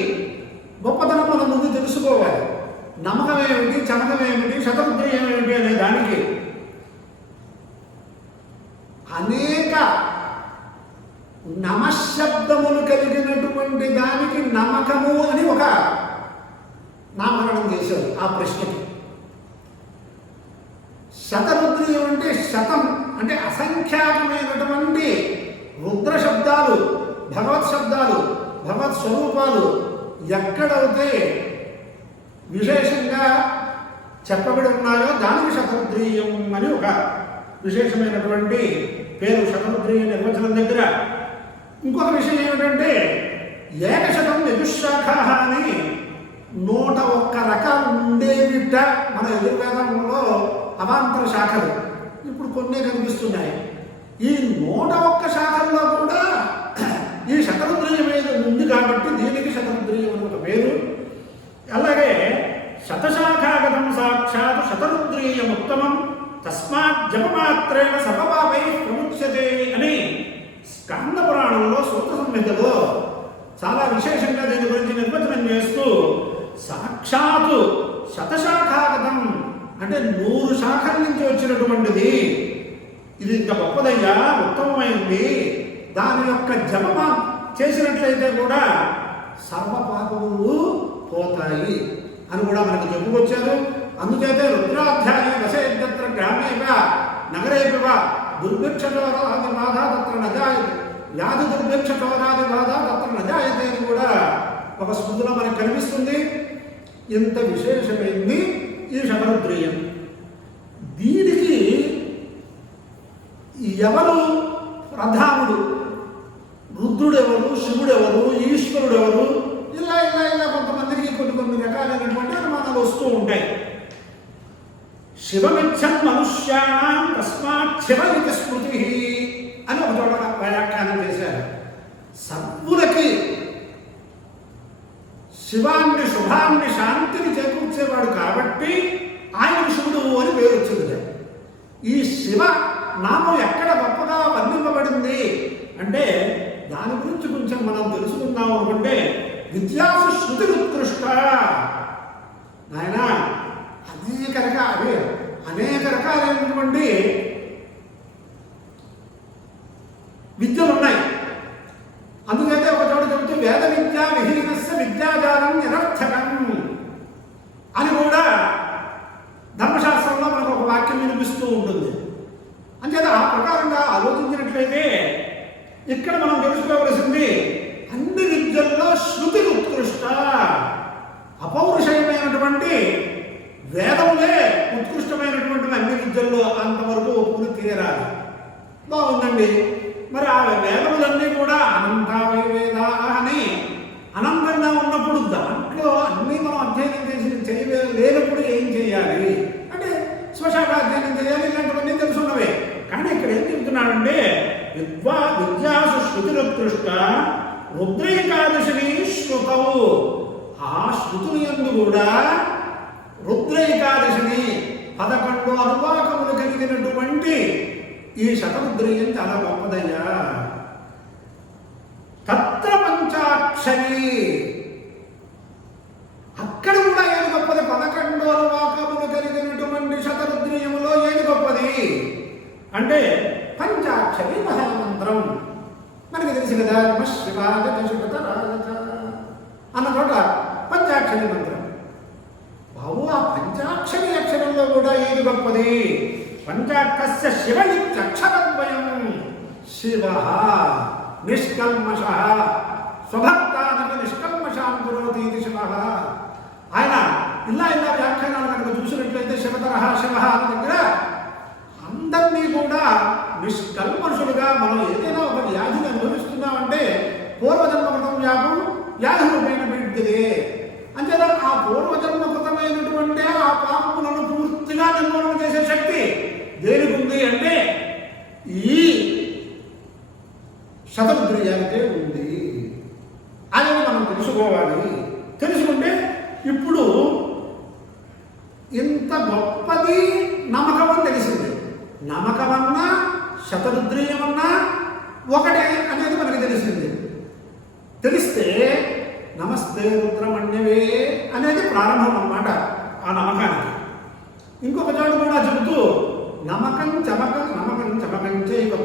గొప్పతనం మనం ముందు తెలుసుకోవాలి. నమ్మకం ఏమిటి, చమకం ఏమిటి, శతరుద్రీయం ఏమిటి అనే దానికి అనేక నమశబ్దములు కలిగినటువంటి దానికి నమ్మకము అని ఒక నామకరణం చేశారు ఆ ప్రశ్నకి. శతరుద్రీయం అంటే శతం అంటే అసంఖ్యాకమైనటువంటి రుద్ర శబ్దాలు, భగవత్ శబ్దాలు, భగవత్ స్వరూపాలు ఎక్కడైతే విశేషంగా చెప్పబడి ఉన్నాయో దానికి శతరుద్రీయం అని ఒక విశేషమైనటువంటి పేరు. శతరుద్రీయ నిర్వచనం దగ్గర ఇంకొక విషయం ఏమిటంటే ఏకశతం యజుశాఖ అని 101 రకాలు ఉండేవిట మన యజుర్వేదంలో అవాంతర శాఖలు. ఇప్పుడు కొన్ని కనిపిస్తున్నాయి. ఈ 101 శాఖల్లో కూడా ఈ శతరుద్రీయం ఉంది కాబట్టి దీనికి శతరుద్రీయం అని ఒక పేరు. అలాగే శతశాఖాగతం సాక్షాత్ శతరుద్రీయం ఉత్తమం తస్మాత్ జపమాత్రేణ సర్వపాపై ప్రముచ్యతే అని స్కంద పురాణంలో సూత సంహితలో చాలా విశేషంగా దీని గురించి నిర్వచనం చేస్తూ సాక్షాత్తు శతశాఖాగతం అంటే 100 శాఖల నుంచి వచ్చినటువంటిది, ఇది ఇంత గొప్పదయ్యా, ఉత్తమమైంది, దాని యొక్క జపమా చేసినట్లయితే కూడా సర్వపాపములు పోతాయి అని కూడా మనకు చెప్పుకొచ్చారు. అందుచేత రుద్రాధ్యాయ వసేద్యత్ర గ్రామేవ నగరేవ దుర్భిక్షోరాది బాధ తత్ర నజాయతే, వ్యాధి దుర్భిక్షోరాది బాధ తత్ర నజాయతే అని కూడా ఒక స్మృతిలో మనకు కనిపిస్తుంది. ఇంత విశేషమైంది ఈ శతరుద్రీయం. దీనికి ఎవరు ప్రధానుడు, రుద్రుడెవరు, శివుడెవరు, ఈశ్వరుడెవరు, ఇలా ఇలా ఇలా కొంతమందికి కొన్ని రకాలైనటువంటి అనుమానాలు వస్తూ ఉంటాయి. శివమిచ్చం మనుష్యాణం తస్మాత్ శివ ఇది స్మృతి అని ఒక చోట వ్యాఖ్యానం చేశారు. సర్వులకి శివాన్ని, శుభాన్ని, శాంతిని చేకూర్చేవాడు కాబట్టి ఆయన శివుడు అని పేరు వచ్చింది. ఈ శివ నామం ఎక్కడ గొప్పగా వర్ణింపబడింది అంటే దాని గురించి కొంచెం మనం తెలుసుకుందాం అనుకుంటే విద్యాసు శృతి ఉత్కృష్ట. నాయన అనేక రకాలైనటువంటి విద్యలు ఉన్నాయి. అందుకైతే ఒక చోట చెబుతూ వేద విద్యా విహీనస్య విద్యాజాలం నిరర్థకం అని కూడా ధర్మశాస్త్రంలో మనకు ఒక వాక్యం వినిపిస్తూ ఉంటుంది. అంచేత ఆ ప్రకారంగా ఆలోచించినట్లయితే ఇక్కడ మనం తెలుసుకోవలసింది అన్ని విద్యల్లో శృతి ఉత్కృష్ట. అపౌరుషయమైనటువంటి వేదములే ఉత్కృష్టమైనటువంటి అన్ని విద్యల్లో అంతవరకు ఒప్పుకుని తీరాలి. బాగుందండి. మరి ఆ వేదములన్నీ కూడా అనంతావై వేదా అని అనంతంగా ఉన్నప్పుడు దాంట్లో అన్నీ మనం అధ్యయనం లేనప్పుడు ఏం చేయాలి అంటే స్వశాఖ అధ్యయనం చేయాలి, ఇలాంటివన్నీ తెలుసున్నవే. కానీ ఇక్కడ ఏం చెప్తున్నాడంటే విద్యాసు శృతిరుత్కృష్ట రుద్రైకాదశిని శృతవు. ఆ శృతుని యందు కూడా రుద్రైకాదశిని 11 అనువాకములు కలిగినటువంటి ఈ శతరుద్రీయం చాలా గొప్పదయ్యా. తత్ర పంచాక్షరి అక్కడ కూడా ఏది గొప్పది? 11 అనువాకములు కలిగినటువంటి శతరుద్రీయములో ఏది గొప్పది అంటే పంచాక్షరి మహామంత్రం. మనకి తెలుసు కదా, శివాజ అన్న చోట పంచాక్షరి మంత్రం. బాబు ఆ పంచాక్షరి అక్షరంలో కూడా ఏది గొప్పది? పంచాక్షస్య శివ ఇత్యక్షరద్వయం. శివ నిష్కల్మష స్వభక్తానికి నిష్కల్మషాం కరోతి ఇది శివ. ఆయన ఇలా వ్యాఖ్యానాలు కనుక చూసినట్లయితే శివతరహ శివ అన్న దగ్గర అందరినీ కూడా నిష్కల్మషులుగా మనం ఏదైనా ఒక వ్యాధిని అనుభవిస్తున్నామంటే తెలుసుకోవాలి. తెలుసుకుంటే ఇప్పుడు ఇంత గొప్పది నమ్మకం అని తెలిసింది. నమ్మకమన్నా శతరుద్రీయమన్నా ఒకటే అనేది మనకి తెలిసింది. తెలిస్తే నమస్తే రుద్రమణ్యవే అనేది ప్రారంభం అన్నమాట ఆ నమ్మకానికి. ఇంకొక చోటు కూడా చెబుతూ నమకం చమకం చైకం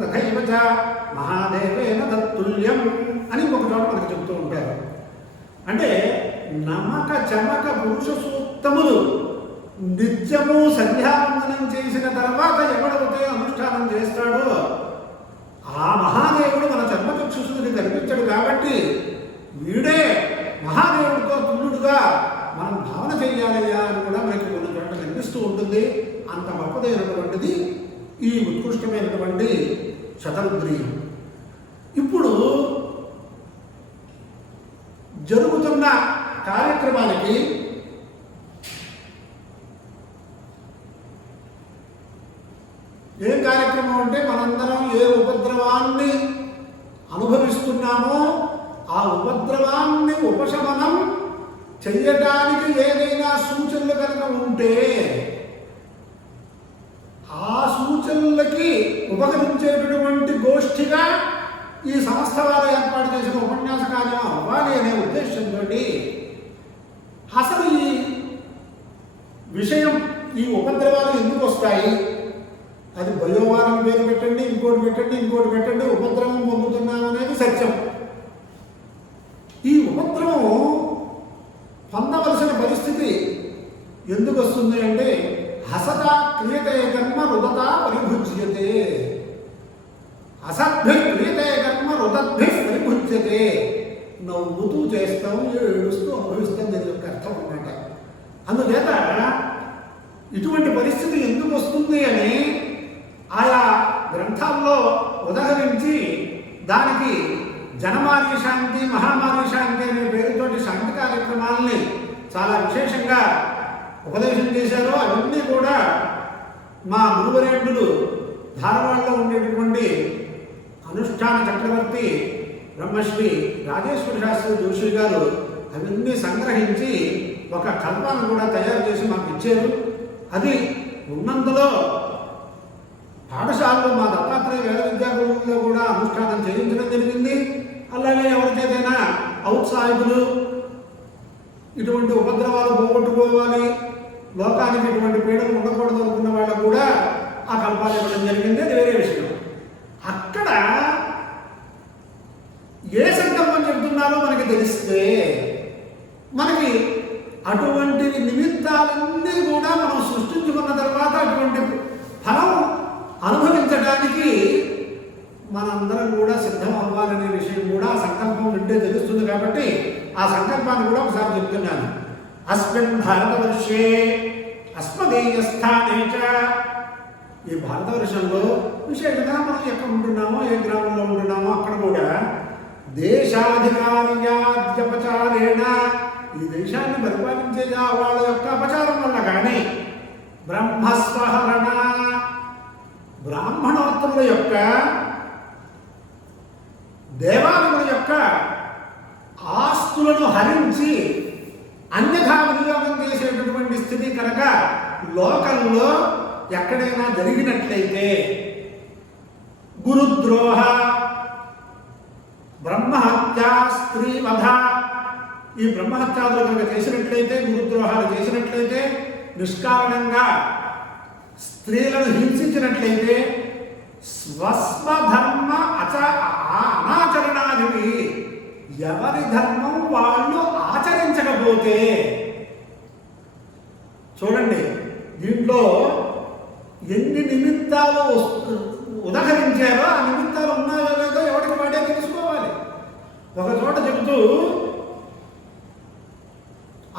తథైవ చ మహాదేవేన తత్తుల్యం అని ఇంకొక చోట మనకి చెబుతూ ఉంటారు. అంటే నమక చమక పురుష సూక్తములు నిత్యము సంధ్యావందనం చేసిన తర్వాత ఎవడైతే అనుష్ఠానం చేస్తాడో ఆ మహాదేవుడు మన చర్మచక్షుసుని కనిపించడు కాబట్టి వీడే మహాదేవుడితో తుల్యుడుగా మనం భావన చేయాలయ్యా అని కూడా మనకి కొన్ని చోట్ల కనిపిస్తూ ఉంటుంది. అంత గొప్పదైనటువంటిది ఈ ఉత్కృష్టమైనటువంటి శతరుద్రీయం. ఇప్పుడు జరుగుతున్న కార్యక్రమానికి ఏం కార్యక్రమం అంటే మనందరం ఏ ఉపద్రవాన్ని అనుభవిస్తున్నామో ఆ ఉపద్రవాన్ని ఉపశమనం చెయ్యటానికి ఏదైనా సూచనలు కనుక ఉంటే ఆ సూచనలకి ఉపకరించేటటువంటి గోష్ఠిగా ఈ సంస్థ వారు ఏర్పాటు చేసిన ఉపన్యాస కార్యం అవ్వాలి అనే ఉద్దేశంతో అసలు ఈ విషయం ఈ ఉపద్రవాలు ఎందుకు వస్తాయి, అది భయోవారం పేరు పెట్టండి, ఇంకోటి పెట్టండి, ఉపద్రవం పొందుతున్నాం అనేది సత్యం. ఈ ఉపద్రవం పొందవలసిన పరిస్థితి ఎందుకు వస్తుంది అంటే హసత క్రియతే కర్మ రుదత పరిభుజ్యతే. అసద్భి క్రియతే కర్మ రుదద్భి పరిభుజ్యతే. నవ్వుతూ చేస్తాం, ఏడుస్తూ అనుభవిస్తాం దీని యొక్క అర్థం అన్నమాట. అందుచేత ఇటువంటి పరిస్థితి ఎందుకు వస్తుంది అని ఆయా గ్రంథాల్లో ఉదహరించి దానికి జనమార్య శాంతి మహామార్య శాంతి అనే పేరుతోటి శాంతి కార్యక్రమాలని చాలా విశేషంగా ఉపదేశం చేశారు. అవన్నీ కూడా మా గురువరేణులు ధారవాడలో ఉండేటటువంటి అనుష్ఠాన చక్రవర్తి బ్రహ్మశ్రీ రాజేశ్వర శాస్త్రి జోషి గారు అవన్నీ సంగ్రహించి ఒక కల్పాన్ని కూడా తయారు చేసి మాకు ఇచ్చారు. అది ఉన్నందులో పాఠశాలలో మా దత్తాత్రేయ వేద విద్యాగురువుల్లో కూడా అనుష్ఠానం చేయించడం జరిగింది. అలాగే ఎవరికైనా ఔత్సాహికులు ఇటువంటి ఉపద్రవాలు పోగొట్టుకోవాలి, లోకానికి ఇటువంటి పీడలు ఉండకూడదు అనుకున్న వాళ్ళకు కూడా ఆ కల్పాలు ఇవ్వడం జరిగింది. అది వేరే విషయం. అక్కడ ఏ సంకల్పం చెబుతున్నారో మనకి తెలిస్తే మనకి అటువంటి నిమిత్తాలన్నీ కూడా మనం సృష్టించుకున్న తర్వాత అటువంటి ఫలం అనుభవించడానికి మనందరం కూడా సిద్ధం అవ్వాలనే విషయం కూడా ఆ సంకల్పం వింటే తెలుస్తుంది. కాబట్టి ఆ సంకల్పాన్ని కూడా ఒకసారి చెప్తున్నాను. అస్మిన్ భారతవర్షే అస్మదీయ స్థానే చ. ఈ భారతవర్షంలో విశేషంగా మనం ఎక్కడ ఉంటున్నామో ఏ గ్రామంలో ఉంటున్నామో అక్కడ కూడా దేశాధికార్యాద్యపచారేణ, ఈ దేశాన్ని పరిపాలించే వాళ్ళ యొక్క అపచారం వల్ల కానీ బ్రహ్మస్వహరణ, బ్రాహ్మణోత్తముల యొక్క దేవాలయుల యొక్క ఆస్తులను హరించి అన్యథా వినియోగం చేసేటటువంటి స్థితి కనుక లోకంలో ఎక్కడైనా జరిగినట్లయితే గురుద్రోహ, బ్రహ్మహత్య, స్త్రీవధ, ఈ బ్రహ్మహత్యాదులు కనుక చేసినట్లయితే, గురుద్రోహాలు చేసినట్లయితే, నిష్కారణంగా స్త్రీలను హింసించినట్లయితే, స్వస్వధర్మ అనాచరణాదివి, ఎవరి ధర్మం వాళ్ళు ఆచరించకపోతే, చూడండి దీంట్లో ఎన్ని నిమిత్తాలు ఉదహరించారో ఆ నిమిత్తాలు ఉన్నాయో లేదో ఎవరికి వాడే తెలుసుకోవాలి. ఒక చోట చెబుతూ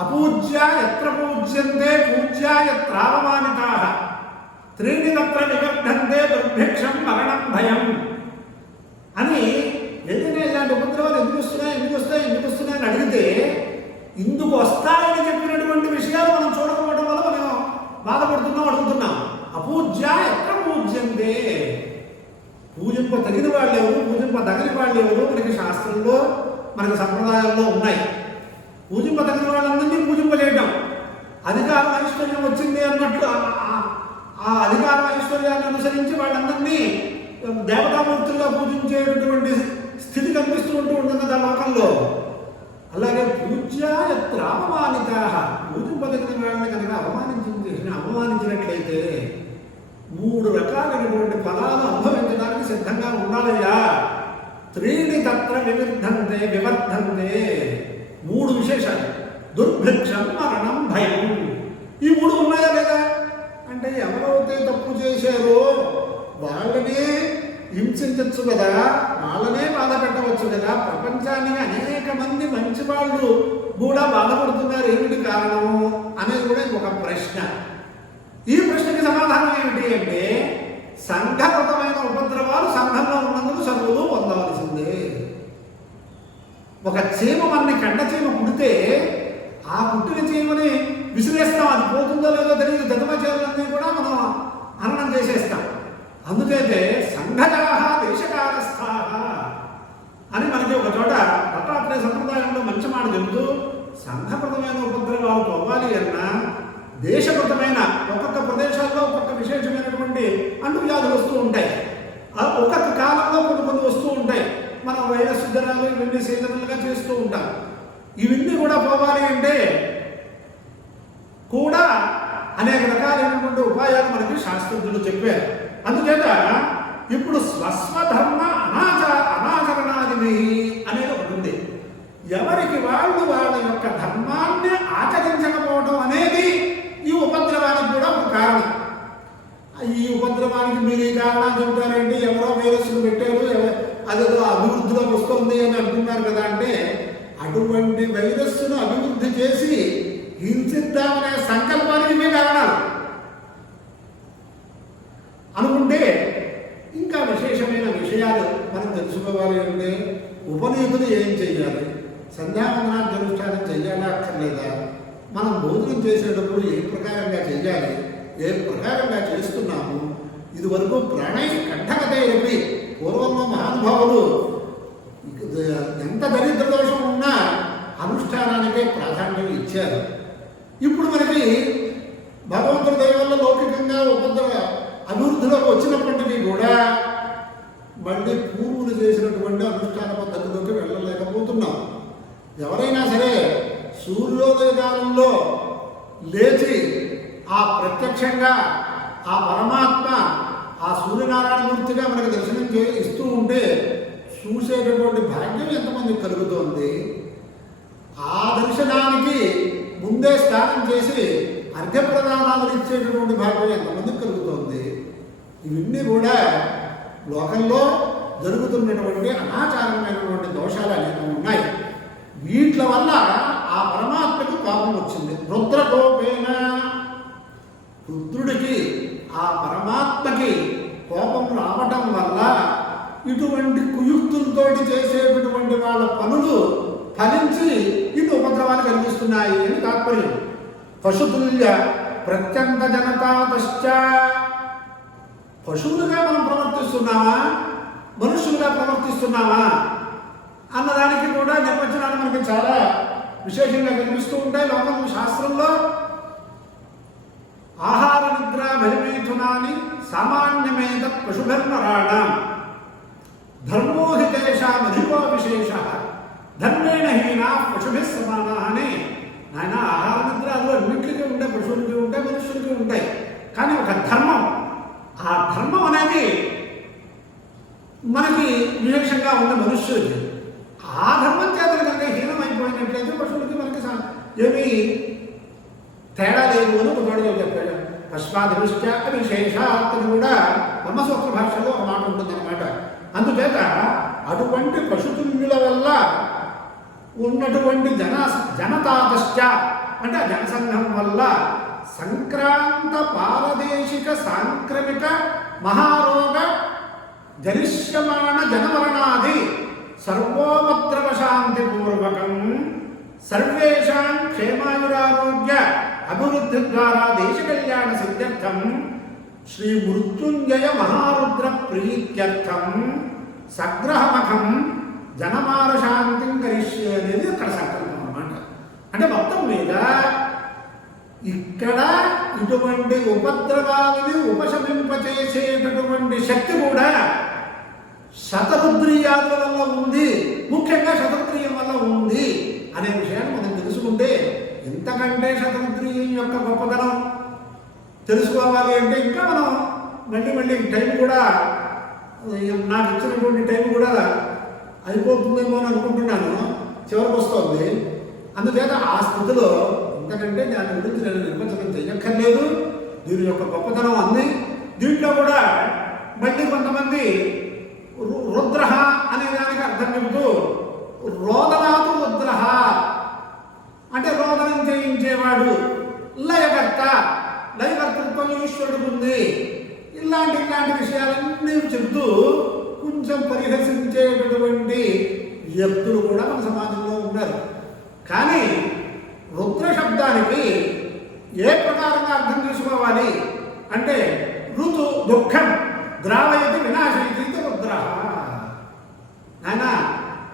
అపూజ్య ఎత్ర పూజ్యంతే పూజ్య ఎత్రావమానితాః త్రీణి తత్ర నివర్ధంతే దుర్భిక్షం మరణం భయం అని, ఏదైనా ఇలాంటి ఉపద్రవాలు ఎందుకు వస్తున్నాయి అని అడిగితే ఇందుకు వస్తాయని చెప్పినటువంటి విషయాలు మనం చూడకపోవడం వల్ల మనం బాధపడుతున్నాం, అడుగుతున్నాం. అపూజ్య ఎత్ర పూజ్యంతే, పూజింప తగిన వాళ్ళు ఎవరు, పూజింప తగని వాళ్ళు ఎవరు మనకి శాస్త్రంలో మనకి సంప్రదాయాల్లో ఉన్నాయి. పూజింపదగిన వాళ్ళందరినీ పూజింపజేయడం, అధికారం ఐశ్వర్యం వచ్చింది అన్నట్లు ఆ అధికార ఐశ్వర్యాన్ని అనుసరించి వాళ్ళందరినీ దేవతామూర్తులుగా పూజించేటటువంటి స్థితి కనిపిస్తూ ఉంటుంది కదా లోకంలో. అలాగే పూజ్యాయత్ర అవమానిత, పూజింపదగిన వాళ్ళని కనుక అవమానించినట్లయితే 3 రకాలైనటువంటి ఫలాలు అనుభవించడానికి సిద్ధంగా ఉండాలయ్యా. 3 తత్ర వివర్ధంతే 3 విశేషాలు: దుర్భిక్షం, మరణం, భయం. ఈ 3 ఉన్నాయా లేదా అంటే ఎవరైతే తప్పు చేశారో వాళ్ళనే హింసించవచ్చు కదా, వాళ్ళనే బాధ పెట్టవచ్చు కదా. ప్రపంచానికి అనేక మంది మంచి వాళ్ళు కూడా బాధపడుతున్నారు, ఏమిటి కారణము అనేది కూడా ఇంకొక ప్రశ్న. ఈ ప్రశ్నకి సమాధానం ఏమిటి అంటే సంఘగతమైన ఉపద్రవాలు సంఘంలో ఉన్నందుకు సర్వులు పొందవలసిందే. ఒక చీమ మనని కండ చీమ కుడితే ఆ పుట్టిన చీమని విసిరేస్తాం, అది పోతుందో లేదో తెలియదు, దత్తమ చీమలన్నీ కూడా మనం హననం చేసేస్తాం. అందుకైతే సంఘజాహ దేశకాలస్థాహ అని మనకి ఒక చోట దత్తాత్రేయ సంప్రదాయంలో మంచి మాట చెబుతూ, సంఘకృతమైన ఉపద్రవాలు పోవాలి అన్నా దేశకృతమైన ఒక్కొక్క ప్రదేశాల్లో ఒక్కొక్క విశేషమైనటువంటి అంటువ్యాధులు వస్తూ ఉంటాయి. ఒక్కొక్క కాలంలో కొన్ని వస్తూ ఉంటాయి. మనం వైరస్ జ్వరాలు ఇవన్నీ సీజనల్గా చేస్తూ ఉంటాం. ఇవన్నీ కూడా పోవాలి అంటే కూడా అనేక రకాలైనటువంటి ఉపాయాలు మనకి శాస్త్రజ్ఞులు చెప్పారు. అందుచేత ఇప్పుడు స్వస్వధర్మ అనాచరణాది అనేది ఒకటి ఉంది. ఎవరికి వాళ్ళు వాళ్ళ యొక్క ధర్మాన్ని ఆచరించకపోవడం అనేది ఈ ఉపద్రవానికి కూడా ఒక కారణం. ఈ ఉపద్రవానికి మీరు ఈ కారణాలు చెబుతారంటే ఎవరో వైరస్లు పెట్టారు, అదేదో అభివృద్ధిలోకి వస్తుంది అని అంటున్నారు కదా. అంటే అటువంటి వైరస్ను అభివృద్ధి చేసి హింసిద్దామనే సంకల్పానికి ఇవే కారణాలు అనుకుంటే ఇంకా విశేషమైన విషయాలు మనం తెలుసుకోవాలి అంటే ఉపనీతులు ఏం చెయ్యాలి, సంధ్యావందనానుష్ఠానం చెయ్యాలా అక్కర్లేదా, మనం భోజనం చేసేటప్పుడు ఏ ప్రకారంగా చెయ్యాలి, ఏ ప్రకారంగా చేస్తున్నాము. ఇదివరకు ప్రాణై కంఠగతే చెప్పి పూర్వంలో మహానుభావులు ఎంత దరిద్ర దోషం ఉన్నా అనుష్ఠానానికే ప్రాధాన్యం ఇచ్చారు. ఇప్పుడు మనకి భగవంతుడి దయ వల్ల లౌకికంగా ఉపద్రవ అభివృద్ధిలోకి వచ్చినప్పటికీ కూడా మళ్ళీ పూర్వులు చేసినటువంటి అనుష్ఠాన పద్ధతిలోకి వెళ్ళలేకపోతున్నాం. ఎవరైనా సరే సూర్యోదయ కాలంలో లేచి ఆ ప్రత్యక్షంగా ఆ పరమాత్మ ఆ సూర్యనారాయణమూర్తిగా మనకు దర్శనం ఇస్తూ ఉంటే చూసేటటువంటి భాగ్యం ఎంతమందికి కలుగుతోంది. ఆ దర్శనానికి ముందే స్నానం చేసి అర్ఘ్యప్రదానాలు ఇచ్చేటటువంటి భాగ్యం ఎంతమందికి కలుగుతోంది. ఇవన్నీ కూడా లోకంలో జరుగుతున్నటువంటి అనాచారమైనటువంటి దోషాలు అనేవి ఉన్నాయి. వీటి వల్ల ఆ పరమాత్మకు కోపం వచ్చింది. రుద్రకోపేన, రుద్రుడికి ఆ పరమాత్మకి కోపం రావటం వల్ల ఇటువంటి కుయుక్తులతో చేసేటటువంటి వాళ్ళ పనులు ఫలించి ఇటు ఉపద్రవాలు కలిగిస్తున్నాయి అని తాత్పర్యం. పశుతుల్య ప్రత్యంత జనతాశ్చ, పశువులుగా మనం ప్రవర్తిస్తున్నామా, మనుషులుగా ప్రవర్తిస్తున్నామా అన్నదానికి కూడా నిర్వచనాలు మనకి చాలా విశేషంగా కనిపిస్తూ ఉంటాయి. లోకం శాస్త్రంలో ఆహార నిద్ర బలిమైథునాన్ని సామాన్యమేత పశుభిర్నరాణాం ధర్మో హి తేషాం అధికో విశేష ధర్మేణ హీనా పశుభిః సమానా అని. ఆయన ఆహార నిద్ర అందులో అన్నింటికి ఉంటాయి, పశువులకి ఉంటాయి, మనుషులకి ఉంటాయి. కానీ ఒక ధర్మం, ఆ ధర్మం అనేది మనకి విశేషంగా ఉన్న మనుష్యులకి, ఆ ధర్మం చేతలు కనుక హీనమైపోయినట్లయితే పశువులకి మనకి ఏమీ తేడా లేదు అని ఒక చోట చెప్పాడు. పశ్వాదృష్ట విశేషాత్ కూడా బ్రహ్మసూత్ర భాషలో ఒక మాట ఉంటుందన్నమాట. అందుచేత అటువంటి పశుతుల్యుల వల్ల ఉన్నటువంటి జనతాదశ్చ అంటే ఆ జనసంఘం వల్ల సంక్రాంత పారదేశిక సాంక్రమిక మహారోగ జరిష్యమాణ జనమరణాది సర్వోపద్రవశాంతిపూర్వకం సర్వేషాం క్షేమాయురారోగ్య అభివృద్ధి ద్వారా దేశ కళ్యాణ సిద్ధ్యర్థం శ్రీ మృత్యుంజయ మహారుద్ర ప్రీత్యర్థం సగ్రహమఖం జనమాన శాంతిం కరిష్యే అనేది అక్కడ సంకల్పం అన్నమాట. అంటే మొత్తం మీద ఇక్కడ ఇటువంటి ఉపద్రవాలని ఉపశమింపచేసేటటువంటి శక్తి కూడా శతరుద్రీయాల వల్ల ఉంది, ముఖ్యంగా శతరుద్రీయం వల్ల ఉంది అనే విషయాన్ని మనం తెలుసుకుంటే, ఇంతకంటే శతరుద్రీయం యొక్క గొప్పతనం తెలుసుకోవాలి అంటే ఇంకా మనం మళ్ళీ టైం కూడా, నాకు ఇచ్చినటువంటి టైం కూడా అయిపోతుందేమో అని అనుకుంటున్నాను, చివరికి వస్తుంది. అందుచేత ఆ స్థితిలో ఇంతకంటే దాని గురించి నేను నిర్వచనం చెయ్యక్కర్లేదు. దీని యొక్క గొప్పతనం అంది. దీంట్లో కూడా మళ్ళీ కొంతమంది రుద్ర అనే దానికి అర్థం చెబుతూ రోదనాతు రుద్ర అంటే రోదనం చేయించేవాడు, లయకర్త, లయకర్తృత్వం ఈశ్వరుడికి ఉంది, ఇలాంటి విషయాలన్నీ చెబుతూ కొంచెం పరిహసించేటటువంటి వ్యక్తులు కూడా మన సమాజంలో ఉన్నారు. కానీ రుద్ర శబ్దానికి ఏ ప్రకారంగా అర్థం చేసుకోవాలి అంటే ఋతు దుఃఖం ద్రావయతి వినాశయతి రుద్ర. ఆయన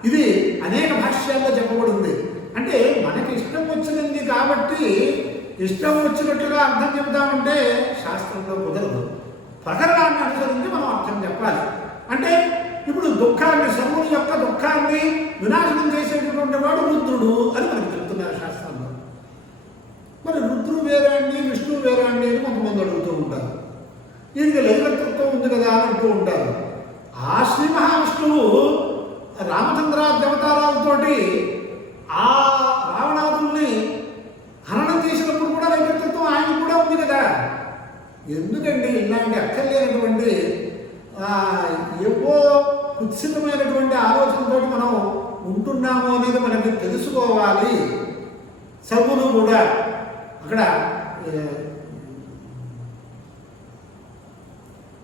ఇది అనేక భాష్యాల్లో చెప్పబడింది. అంటే మనకి ఇష్టం వచ్చింది కాబట్టి ఇష్టం వచ్చినట్లుగా అర్థం చెబుతామంటే శాస్త్రంలో కుదరదు. ప్రకరణాన్ని అనుసరించి మనం అర్థం చెప్పాలి. అంటే ఇప్పుడు దుఃఖాన్ని, సర్వుని యొక్క దుఃఖాన్ని వినాశనం చేసేటటువంటి వాడు రుద్రుడు అని మనకు చెప్తున్నారు శాస్త్రంలో. మరి రుద్రుడు వేరే అండి, విష్ణువు వేరే అండి అని కొంతమంది అడుగుతూ ఉంటారు. ఈయనకి లైంగికత్వం ఉంది కదా అని అంటూ ఉంటారు. ఆ శ్రీ మహావిష్ణువు రామచంద్రాది అవతారాలతోటి ఆ రావణాదుల్ని హరణం చేసినప్పుడు కూడా లైంగికత్వం ఆయన కూడా ఉంది కదా. ఎందుకండి ఇలాంటి అక్కర్లేనటువంటి ఏవో కుత్సితమైనటువంటి ఆలోచనతో మనం ఉంటున్నాము అనేది మనకి తెలుసుకోవాలి. సర్వులు కూడా అక్కడ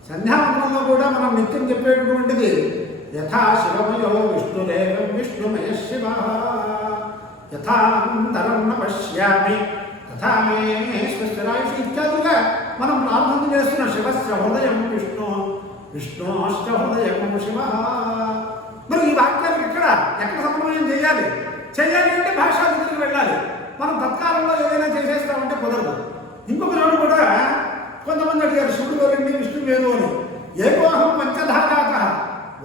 సంధ్యావంతంలో కూడా మనం నిత్యం చెప్పేటటువంటిది యథా శివమయో విష్ణురేవ విష్ణుమయ శివ యథాంతరం న పశ్యామి తథా మే స్వస్తిరాయుషి ఇత్యాదులుగా మనం ప్రార్థన చేస్తున్న శివస్య హృదయం విష్ణు, విష్ణోశ్చ హృదయం శివ. మరి ఈ వాక్యానికి ఎక్కడ సమన్వయం చేయాలి అంటే భాషా దగ్గరికి వెళ్ళాలి. మనం తత్కాలంలో ఏదైనా చేసేస్తామంటే కుదరదు. ఇంకొక చోటు కూడా కొంతమంది అడిగారు శివుడు వేరండి విష్ణువు వేరు అని. ఏకోహం పంచధారాక,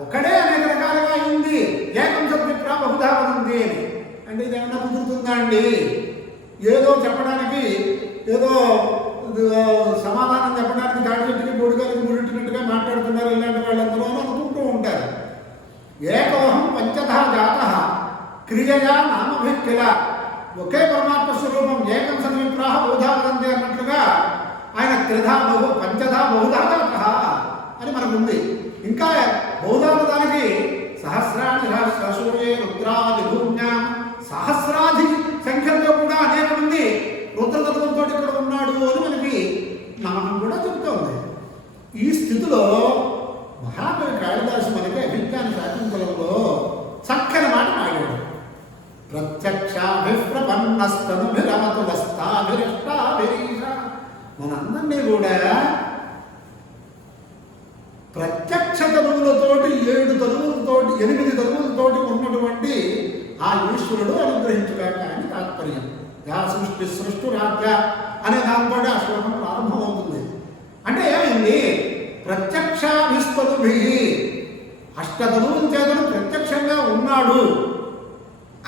ఒకడే అనేక రకాలుగా అయింది, ఏకం సత్విప్రా బహుధా వదంతి అని. అంటే ఇది ఏమన్నా కుదురుతుందా అండి? ఏదో చెప్పడానికి, ఏదో సమాధానం చెప్పడానికి దాడి చెట్టుకి బొడిగారికి ముడిట్టినట్టుగా మాట్లాడుతున్నారు ఇలాంటి వాళ్ళందరూ అని అనుకుంటూ ఉంటారు. ఏకోహం పంచధా జాత క్రియయా నామభిక్కిల, ఒకే పరమాత్మ స్వరూపం ఏకం సద్విప్రాహ బహుధా వదంతి అన్నట్లుగా ఆయన త్రిధా పంచధా బహుధా జాత అని మనకుంది. ఇంకా బహుధాన దానికి సహస్రాణి సహస్రసూయే రుద్రాది భూమ్యాం, సహస్రాది సంఖ్యలో కూడా అనేక మంది రుద్రతత్వంతో ఇక్కడ ఉన్నాడు అని మనకి నమ్మకం కూడా చెప్తోంది. ఈ స్థితిలో మహాకవి కాళిదాసు మనకి అభిజ్ఞాన శాకుంతలంలో చక్కని మాట మాట్లాడాడు. ప్రత్యక్షాభిప్రపన్నస్తనుభిరమతులస్తాభిరిష్టాభిరీష. మనందరినీ కూడా ప్రత్యక్ష తనువులతోటి 7 తనువులతోటి 8 తనువులతోటి ఉన్నటువంటి ఆ ఈశ్వరుడు అనుగ్రహించుగాక అని తాత్పర్యం. యా సృష్టి రాజ్య అనే దాంతో ఆ శ్లోకం ప్రారంభమవుతుంది. అంటే ఏమైంది? ప్రత్యక్షాభిస్తనుభి, అష్టతనువుల చేతను ప్రత్యక్షంగా ఉన్నాడు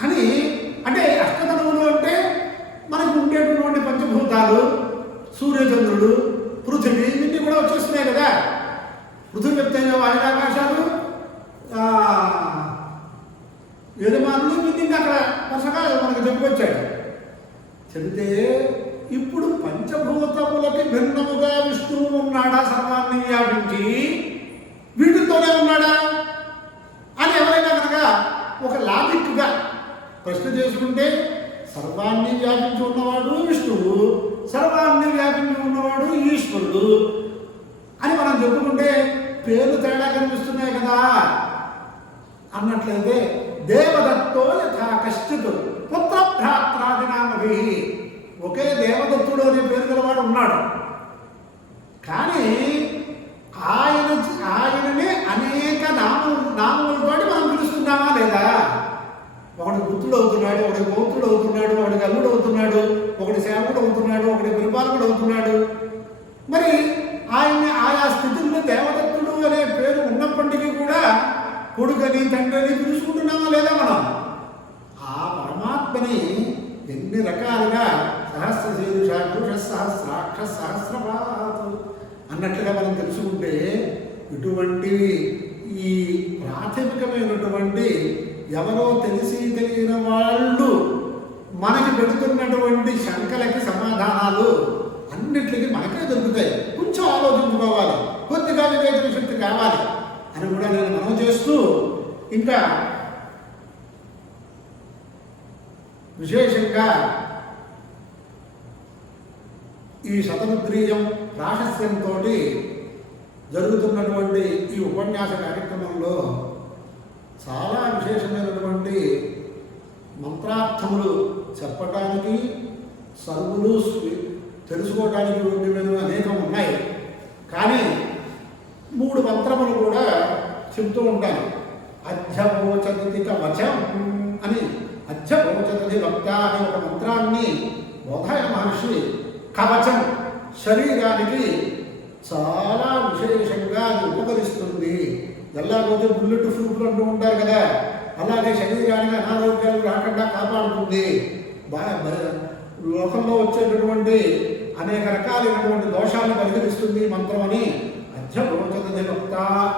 అని. అంటే అష్టతనువులు అంటే మనకు ఉండేటటువంటి పంచభూతాలు, సూర్యచంద్రుడు, పృథివీ, ఇవన్నీ కూడా వచ్చేస్తున్నాయి కదా. పృథివీ వ్యక్తంగా వాయురాకాశాలు, యజమానులు, ఇవన్నీ అక్కడ వరుసగా మనకు చెప్పుకొచ్చాడు. చెబితే ఇప్పుడు పంచభూతములకి భిన్నముగా విష్ణువు ఉన్నాడా సర్వాన్ని వ్యాపించి? వీటితోనే ఉన్నాడా అని ఎవరైనా కనుక ఒక లాజిక్గా ప్రశ్న చేసుకుంటే, సర్వాన్ని వ్యాపించి ఉన్నవాడు విష్ణువు, సర్వాన్ని వ్యాపించి ఉన్నవాడు ఈశ్వరుడు అని మనం చెప్పుకుంటే పేర్లు తేడా కనిపిస్తున్నాయి కదా. అన్నట్లయితే దేవదత్తో యథా కశ్చిత్ పుత్ర భ్రాత్రాదినామభి, ఒకే దేవదత్తుడు అనే పేరు గలవాడు ఉన్నాడు. కానీ ఆయననే అనేక నామములతోటి మనం పిలుస్తున్నామా లేదా? పుత్రుడు అవుతున్నాడు, ఒకటి పౌత్రుడు అవుతున్నాడు, ఒకటి అల్లుడు అవుతున్నాడు, ఒకటి సేవకుడు అవుతున్నాడు, ఒకటి పరిపాలకుడు అవుతున్నాడు. మరి ఆయా స్థితుల్లో దేవదత్తుడు అనే పేరు ఉన్నప్పటికీ కూడా కొడుకని తండ్రిని పిలుచుకుంటున్నామా లేదా మనం? ఆ పరమాత్మని ఎన్ని రకాలుగా సహస్రశీర్ష పురుష సహస్రాక్ష సహస్రపాతు అన్నట్లుగా మనం తెలుసుకుంటే ఇటువంటివి ఈ ప్రాథమికమైనటువంటి ఎవరో తెలిసి తెలియని వాళ్ళు మనకి పెడుతున్నటువంటి శంకలకి సమాధానాలు అన్నిటికీ మనకే దొరుకుతాయి. కొంచెం ఆలోచించుకోవాలి, కొద్దిగా వివేచన శక్తి కావాలి అని కూడా నేను మనం చేస్తూ, ఇంకా విశేషంగా ఈ శతరుద్రీయం ప్రాశస్యంతో జరుగుతున్నటువంటి ఈ ఉపన్యాస కార్యక్రమంలో చాలా విశేషమైనటువంటి మంత్రార్థములు చెప్పటానికి, సర్వులు తెలుసుకోవడానికి అనేకం ఉన్నాయి. కానీ 3 మంత్రములు కూడా చెబుతూ ఉంటాను. అధ్యపోచతి కవచం అని, అధ్యపోచతి వక్త అనే ఒక మంత్రాన్ని బోధాయ మహర్షి కవచం శరీరానికి చాలా విశేషంగా అది ఉపకరిస్తుంది. ఎలాగైతే బుల్లెట్ ప్రూఫ్లు అంటూ ఉంటారు కదా, అలాగే శరీరానికి అనారోగ్యాలు రాకుండా కాపాడుతుంది. లోకంలో వచ్చేటటువంటి అనేక రకాలైనటువంటి దోషాలను పరిహరిస్తుంది మంత్రం అని అధ్యపోచతి వక్త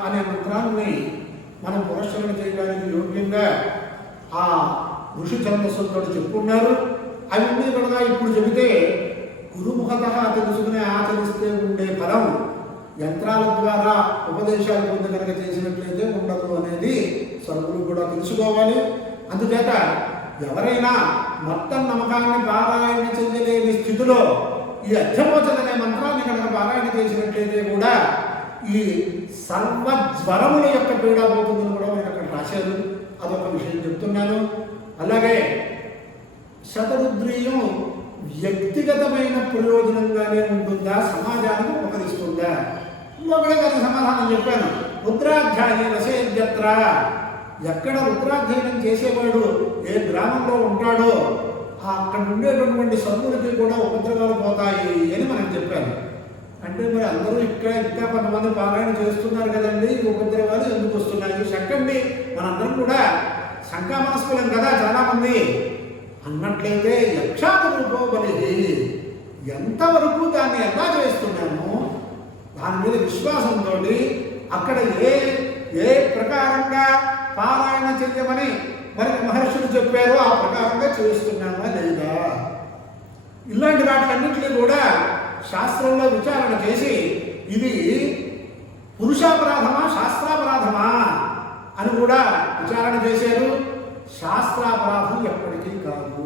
అనే మంత్రాన్ని మనం పురస్కరణ చేయడానికి యోగ్యంగా ఆ ఋషి ఛందస్సుతో చెప్పుకున్నారు. అవన్నీ కూడా ఇప్పుడు చెబితే గురుముఖత తెలుసుకుని ఆచరిస్తే ఉండే ఫలం యంత్రాల ద్వారా ఉపదేశాలు పొంది కనుక చేసినట్లయితే ఉండదు అనేది సర్వులు కూడా తెలుసుకోవాలి. అందుచేత ఎవరైనా మొత్తం నమ్మకాన్ని పారాయణ చెందలేని స్థితిలో ఈ అధ్యపోచన అనే మంత్రాన్ని కనుక పారాయణ చేసినట్లయితే కూడా ఈ సర్వజ్వరముల యొక్క పీడ పోతుందని కూడా నేను అక్కడ రాశారు. అదొక విషయం చెప్తున్నాను. అలాగే శతరుద్రీయం వ్యక్తిగతమైన ప్రయోజనంగానే ఉంటుందా, సమాజానికి ఉపకరిస్తుందా? ఇంకొకటే దానికి సమాధానం చెప్పాను. రుద్రాధ్యాయ వశేద్యత్ర, ఎక్కడ రుద్రాధ్యయనం చేసేవాడు ఏ గ్రామంలో ఉంటాడో అక్కడ ఉండేటటువంటి సర్వులకి కూడా ఉపద్రవాలు పోతాయి అని మనం చెప్పాను. అంటే మరి అందరూ ఇంకా కొంతమంది పారాయణ చేస్తున్నారు కదండి, ఉపద్రవాలు ఎందుకు వస్తున్నాయి? చెప్పండి, మనందరం కూడా శంకామనస్కులం కదా చాలామంది. అన్నట్లయితే యక్షాత రూపోబలి ఎంతవరకు దాన్ని ఎలా చేస్తున్నాము దాని మీద విశ్వాసంతో అక్కడ ఏ ప్రకారంగా పారాయణ చెయ్యమని మరి మహర్షులు చెప్పారో ఆ ప్రకారంగా చేస్తున్నామా లేదా, ఇలాంటి వాటిలన్నింటినీ కూడా శాస్త్రంలో విచారణ చేసి ఇది పురుషాపరాధమా శాస్త్రాపరాధమా అని కూడా విచారణ చేశారు. శాస్త్రాపరాధం ఎప్పటికీ కాదు.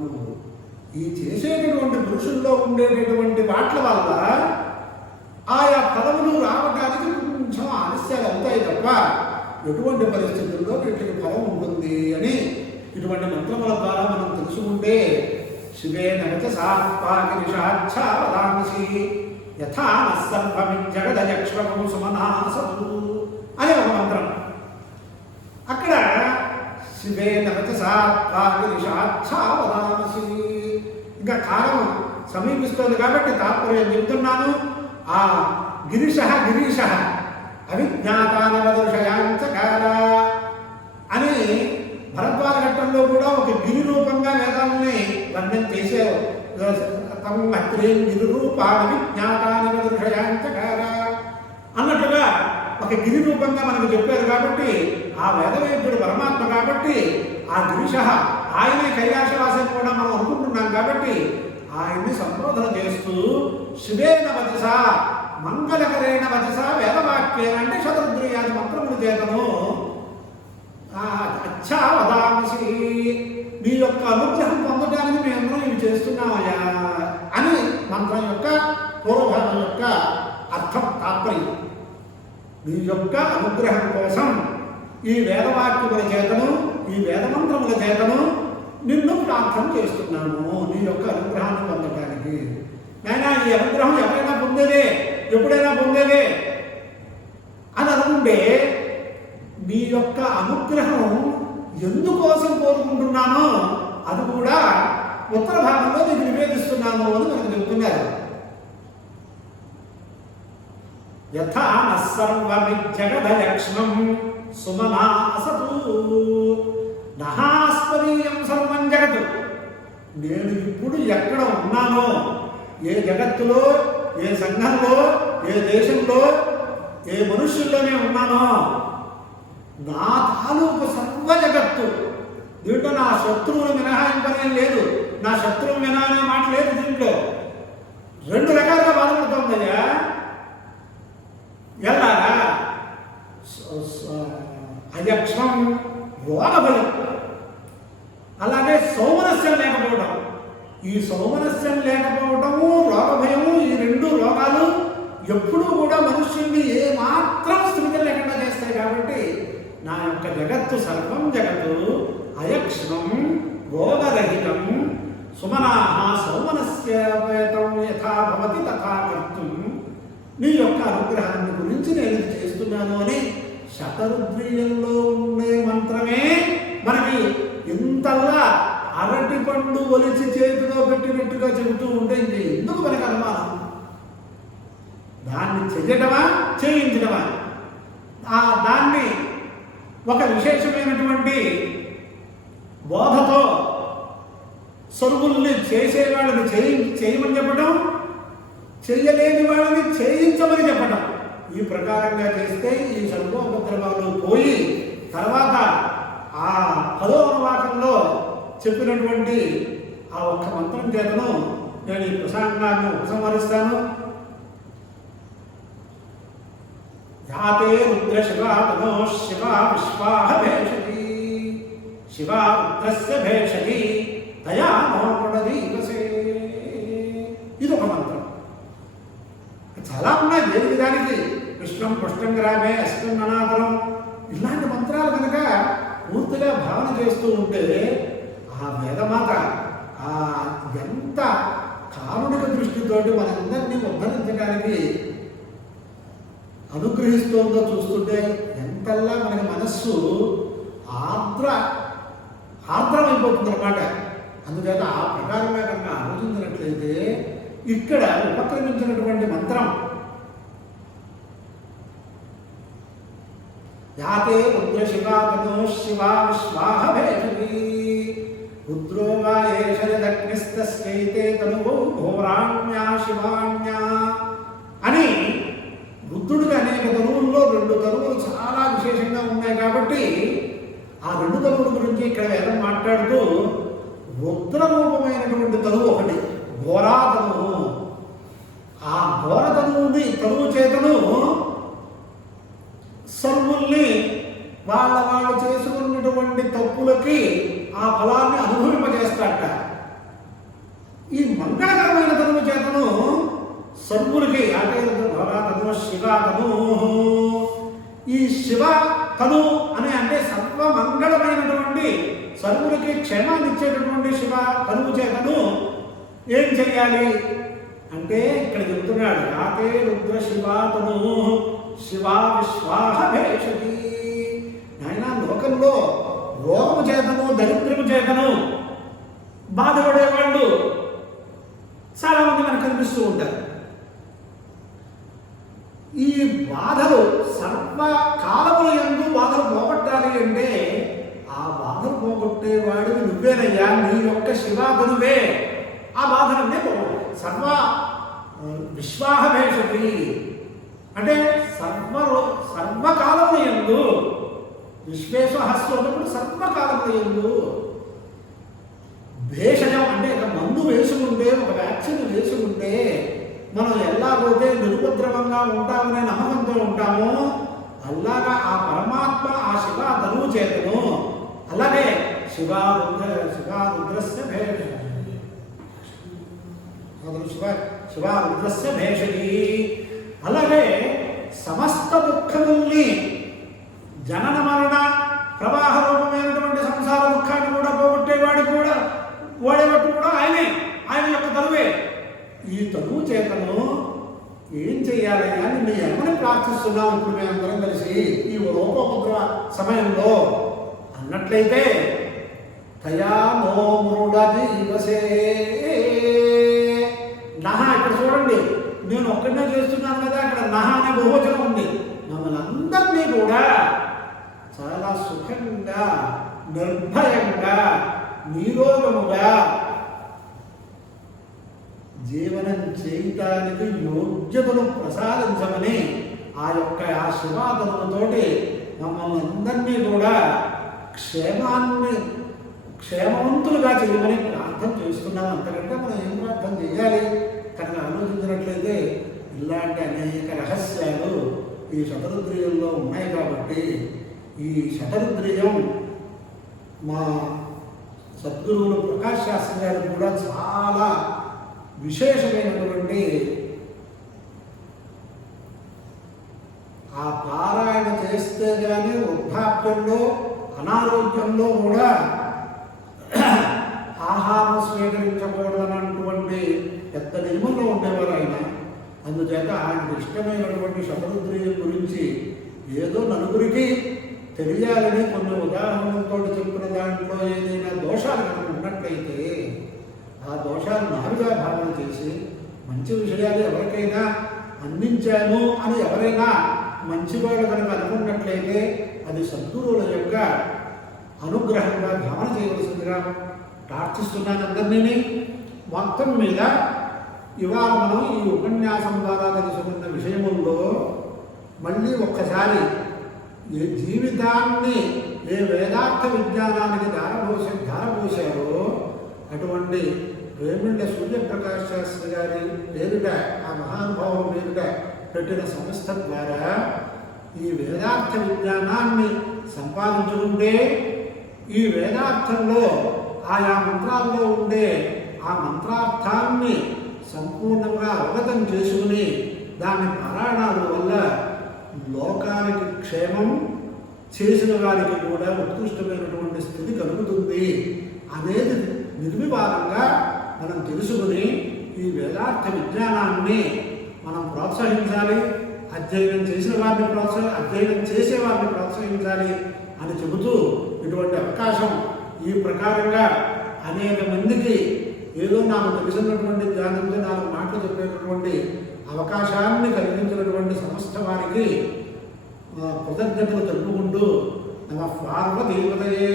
ఈ చేసేటటువంటి పురుషుల్లో ఉండేటటువంటి వాట్ల వల్ల ఆయా ఫలములు రావడానికి కొంచెం ఆలస్యాలు అవుతాయి తప్ప ఎటువంటి పరిస్థితుల్లో వీటికి ఫలం ఉంటుంది అని ఇటువంటి మంత్రముల ద్వారా మనం తెలుసుకుంటే శివే నగత సాత్పాగిరిషాచ్ఛావదాంసి యథా సర్వమిజ్జగదయక్ష్మం సుమనాసతు అనే ఒక మంత్రం. అక్కడ శివే నగత సాత్పాగిరిషాచ్ఛావదాంసి, ఇంకా కాలం సమీపిస్తుంది కాబట్టి తాత్పర్యం చెప్తున్నాను. ఆ గిరీశ అవిజ్ఞాతానవదృషయాంచకార అని భరద్వాజ ఘట్టంలో కూడా ఒక గిరి రూపంగా వేదాలని వర్ణం చేశారు. గిరి రూపాన్ని విజ్ఞాతానవదృషయాంచకార అన్నట్లుగా ఒక గిరి రూపంగా మనకు చెప్పారు. కాబట్టి ఆ వేదవేద్యుడు పరమాత్మ కాబట్టి ఆ గిరిశ ఆయనే కైలాసవాసం కూడా మనం అనుకుంటున్నాం. కాబట్టి ఆయన్ని సంబోధన చేస్తూ శివేన వచస మంగళకరేణ వచస వేదవాక్యేన అంటే శతరుద్రీయాది మంత్రములు చేతను అచ్చా వదాంసి, నీ యొక్క అనుగ్రహం పొందడానికి మేమందరం ఇవి చేస్తున్నామయ్యా అని మంత్రం యొక్క పూర్వభాగం యొక్క అర్థం తాత్పర్యం. నీ యొక్క అనుగ్రహం కోసం ఈ వేదవాక్యముల చేతను ఈ వేదమంత్రముల చేతను నిన్ను ప్రార్థన చేస్తున్నాను నీ యొక్క అనుగ్రహాన్ని పొందడానికి. నాయనా ఈ అనుగ్రహం ఎవరైనా పొందేదే, ఎప్పుడైనా పొందేదే అని అనుకుంటే నీ యొక్క అనుగ్రహం ఎందుకోసం కోరుకుంటున్నానో ఉత్తర భాగంలో నీకు నివేదిస్తున్నాను అని మనకు చెబుతున్నారు. యథా సర్వమిజ్జగదయక్ష్మం సుమనా అసతు నహాస్పదీయం సర్వం జగత్. నేను ఇప్పుడు ఎక్కడ ఉన్నానో, ఏ జగత్తులో, ఏ సంఘంలో, ఏ దేశంలో, ఏ మనుష్యుల్లోనే ఉన్నానో, నా తాలూకు సర్వ జగత్తు, దీంట్లో నా శత్రువులు మినహాయింపనేం లేదు, నా శత్రువు మినహా అనే మాట లేదు. దీంట్లో రెండు రకాలుగా బాధపడుతుందయ్యా. ఎలాగా? అయక్ష్మం రోగబలం, అలాగే సౌమనస్యం లేకపోవడం. ఈ సౌమనస్యం లేకపోవడము, రోగభయము, ఈ రెండు రోగాలు ఎప్పుడూ కూడా మనుష్యుల్ని ఏ మాత్రం స్థితి లేకుండా చేస్తాయి. కాబట్టి నా యొక్క జగత్తు సర్వం జగత్తు అయక్ష్మం రోగరహితం సుమనాః సౌమనస్యవేతం యథా భవతి తథా కర్తుం. నీ యొక్క అనుగ్రహాన్ని గురించి నేను ఇది చేస్తున్నాను అని శతరుద్రీయంలో ఉండే మంత్రమే మనకి ఇంతల్లా అరటి పండు ఒలిచి చేతిలో పెట్టినట్టుగా చెబుతూ ఉంటే ఇంక ఎందుకు మనకు అనుమానం? దాన్ని చెయ్యటమా, చేయించడమా? దాన్ని ఒక విశేషమైనటువంటి బోధతో సరువుల్ని చేసేవాళ్ళని చేయమని చెప్పడం, చెయ్యలేని వాళ్ళని చేయించమని చెప్పడం. ఈ ప్రకారంగా చేస్తే ఈ సర్వోపద్రవాలు పోయి తర్వాత ఆ 10వ అనువాకంలో చెప్పినటువంటి ఆ ఒక్క మంత్రం చేతను నేను ఈ ప్రసంగాన్ని ఉపసంహరిస్తాను. యాతే రుద్ర శివా తనో శివా విశ్వాహ భేషజీ శివా రుద్రస్య భేషజీ తయా నోపడదీవసే. ఇది ఒక మంత్రం. చాలా ఉన్నాయి. దేనికి దానికి కృష్ణం పుష్టం గ్రామే అష్టం అనాథరం ఇలాంటి మంత్రాలు కనుక పూర్తిగా భావన చేస్తూ ఉంటే ఆ వేదమాత ఎంత కారుణిక దృష్టితోటి మనందరినీ ఉద్ధరించడానికి అనుగ్రహిస్తోందో చూస్తుంటే ఎంతల్లా మనకి మనస్సు ఆర్ద్రమైపోతుంది అన్నమాట. అందుచేత ఆ ప్రకారంగా కనుక ఆలోచించినట్లయితే ఇక్కడ ఉపక్రమించినటువంటి మంత్రం యాతే రుద్ర శివా తనో శివా విశ్వాహ భేషజీ రుద్రో వా ఏషయదగ్నిస్తస్యైతే తనువో ఘోరాణ్యా శివాణ్యా అని రుద్రుడికి అనేక తనువుల్లో 2 తనువులు చాలా విశేషంగా ఉన్నాయి. కాబట్టి ఆ 2 తనువుల గురించి ఇక్కడ వేదం మాట్లాడుతూ రుద్ర రూపమైనటువంటి తనువు ఒకటి ఘోరా తనువు. ఆ ఘోర తనువుని తనువు చేతను సర్వుల్ని వాళ్ళు చేసుకున్నటువంటి తప్పులకి ఆ ఫలాన్ని అనుభవింపజేస్తాడట. ఈ మంగళకరమైన తనువు చేతను సర్వులకి అంటే ఘోరాతను శివాతను, ఈ శివ తను అని అంటే సర్వమంగళమైనటువంటి సర్వులకి క్షేమాన్ని ఇచ్చేటటువంటి శివ తనువు చేతను ఏం చెయ్యాలి అంటే ఇక్కడ చెబుతున్నాడు. యాతే రుద్ర శివాతను శివా విశ్వాహ భేషజీ. నాయన లోకంలో రోగము చేతను దరిద్రము చేతను బాధపడేవాళ్ళు చాలా మంది మనకు కనిపిస్తూ ఉంటారు. ఈ బాధలు సర్వకాలముల యందు బాధలు పోగొట్టాలి అంటే ఆ బాధలు పోగొట్టేవాడు నువ్వేనయ్యా. నీ యొక్క శివాధనువే ఆ బాధలన్నీ పోగొట్టాలి. విశ్వాహ భేషజీ అంటే సర్వకాలముల యందు విశ్వేశ హస్తం ఉన్నప్పుడు సర్వకాలముల యందు భేషజం అంటే ఒక మందు వేసుకుంటే, ఒక వ్యాక్సిన్ వేసుకుంటే మనం ఎలాగైతే నిరుపద్రవంగా ఉంటామనే నమ్మకంతో ఉంటామో అలాగా ఆ పరమాత్మ ఆ శివ ధనువు చేతను అలాగే శివారుద్రస్య భేషజీ అలాగే సమస్త దుఃఖముల్ని జనన మరణ ప్రవాహ రూపమైనటువంటి సంసార దుఃఖాన్ని కూడా పోగొట్టేవాడు కూడా ఓడేవాడు కూడా ఆయన యొక్క తనువే. ఈ తనువు చేతను ఏం చెయ్యాలి అని నీ ఏమని ప్రార్థిస్తున్నాం ఇప్పుడు మేమందరం కలిసి ఈ రూపముద్ర సమయంలో అన్నట్లయితే తయా నో మృడ జీవసే నేను ఒక్కడనే చేస్తున్నాను కదా, అక్కడ నహ అనే బహువచనం ఉంది. మమ్మల్ని అందరినీ కూడా చాలా సుఖంగా, నిర్భయంగా, నిరోగముగా జీవనం చేయటానికి యోగ్యతను ప్రసాదించమని ఆ యొక్క ఆశీర్వాదములతోటి మమ్మల్ని అందరినీ కూడా క్షేమవంతులుగా చేయమని ప్రార్థన చేస్తున్నాం. అంతకంటే మనం ఏం ప్రార్థన చేయాలి? కనుక ఆలోచించినట్లయితే ఇలాంటి అనేక రహస్యాలు ఈ శతరుద్రియంలో ఉన్నాయి. కాబట్టి ఈ శతరుద్రియం మా సద్గురువులు ప్రకాశ్ శాస్త్రి గారు కూడా చాలా విశేషమైనటువంటి ఆ పారాయణ చేస్తే కానీ వృద్ధాప్యంలో, అనారోగ్యంలో కూడా ఆహారం స్వీకరించకూడదన్నటువంటి పెద్ద నియమంలో ఉండేవారు ఆయన. అందుచేత ఆయనకు ఇష్టమైనటువంటి శతరుద్రియం గురించి ఏదో నలుగురికి తెలియాలని కొన్ని ఉదాహరణలతో చెప్పిన దాంట్లో ఏదైనా దోషాలు కనుక ఉన్నట్లయితే ఆ దోషాలు నాలుగా భావన చేసి మంచి విషయాలు ఎవరికైనా అందించాను అని ఎవరైనా మంచివాడు కనుక అనుకున్నట్లయితే అది సద్గురువుల యొక్క అనుగ్రహంగా భావన చేయవలసిందిగా ప్రార్థిస్తున్నాను అందరినీ. మొత్తం మీద ఇవాళ మనం ఈ ఉపన్యాసం ద్వారా తెలుసుకున్న విషయముల్లో మళ్ళీ ఒక్కసారి ఏ జీవితాన్ని ఏ వేదార్థ విజ్ఞానానికి ధారపోసారో అటువంటి వేమిళ్ళ సూర్యప్రకాశ్ శాస్త్రి గారి పేరిట, ఆ మహానుభావం పేరిట పెట్టిన సంస్థ ద్వారా ఈ వేదార్థ విజ్ఞానాన్ని సంపాదించుకుంటే ఈ వేదార్థంలో ఆయా మంత్రాల్లో ఉండే ఆ మంత్రార్థాన్ని సంపూర్ణంగా అవగతం చేసుకుని దాని పారాయణాల వల్ల లోకానికి క్షేమం, చేసిన వారికి కూడా ఉత్కృష్టమైనటువంటి స్థితి కలుగుతుంది అనేది నిర్వివాదంగా మనం తెలుసుకుని ఈ వేదార్థ విజ్ఞానాన్ని మనం ప్రోత్సహించాలి. అధ్యయనం చేసిన వారిని అధ్యయనం చేసే వారిని ప్రోత్సహించాలి అని చెబుతూ ఇటువంటి అవకాశం ఈ ప్రకారంగా అనేక మందికి ఏదో నాకు తెలిసినటువంటి జ్ఞానంతో నాకు మాటలు చెప్పేటటువంటి అవకాశాన్ని కలిగించినటువంటి సంస్థ వారికి కృతజ్ఞతలు తెలుపుకుంటూ నమ పార్వతీపతయే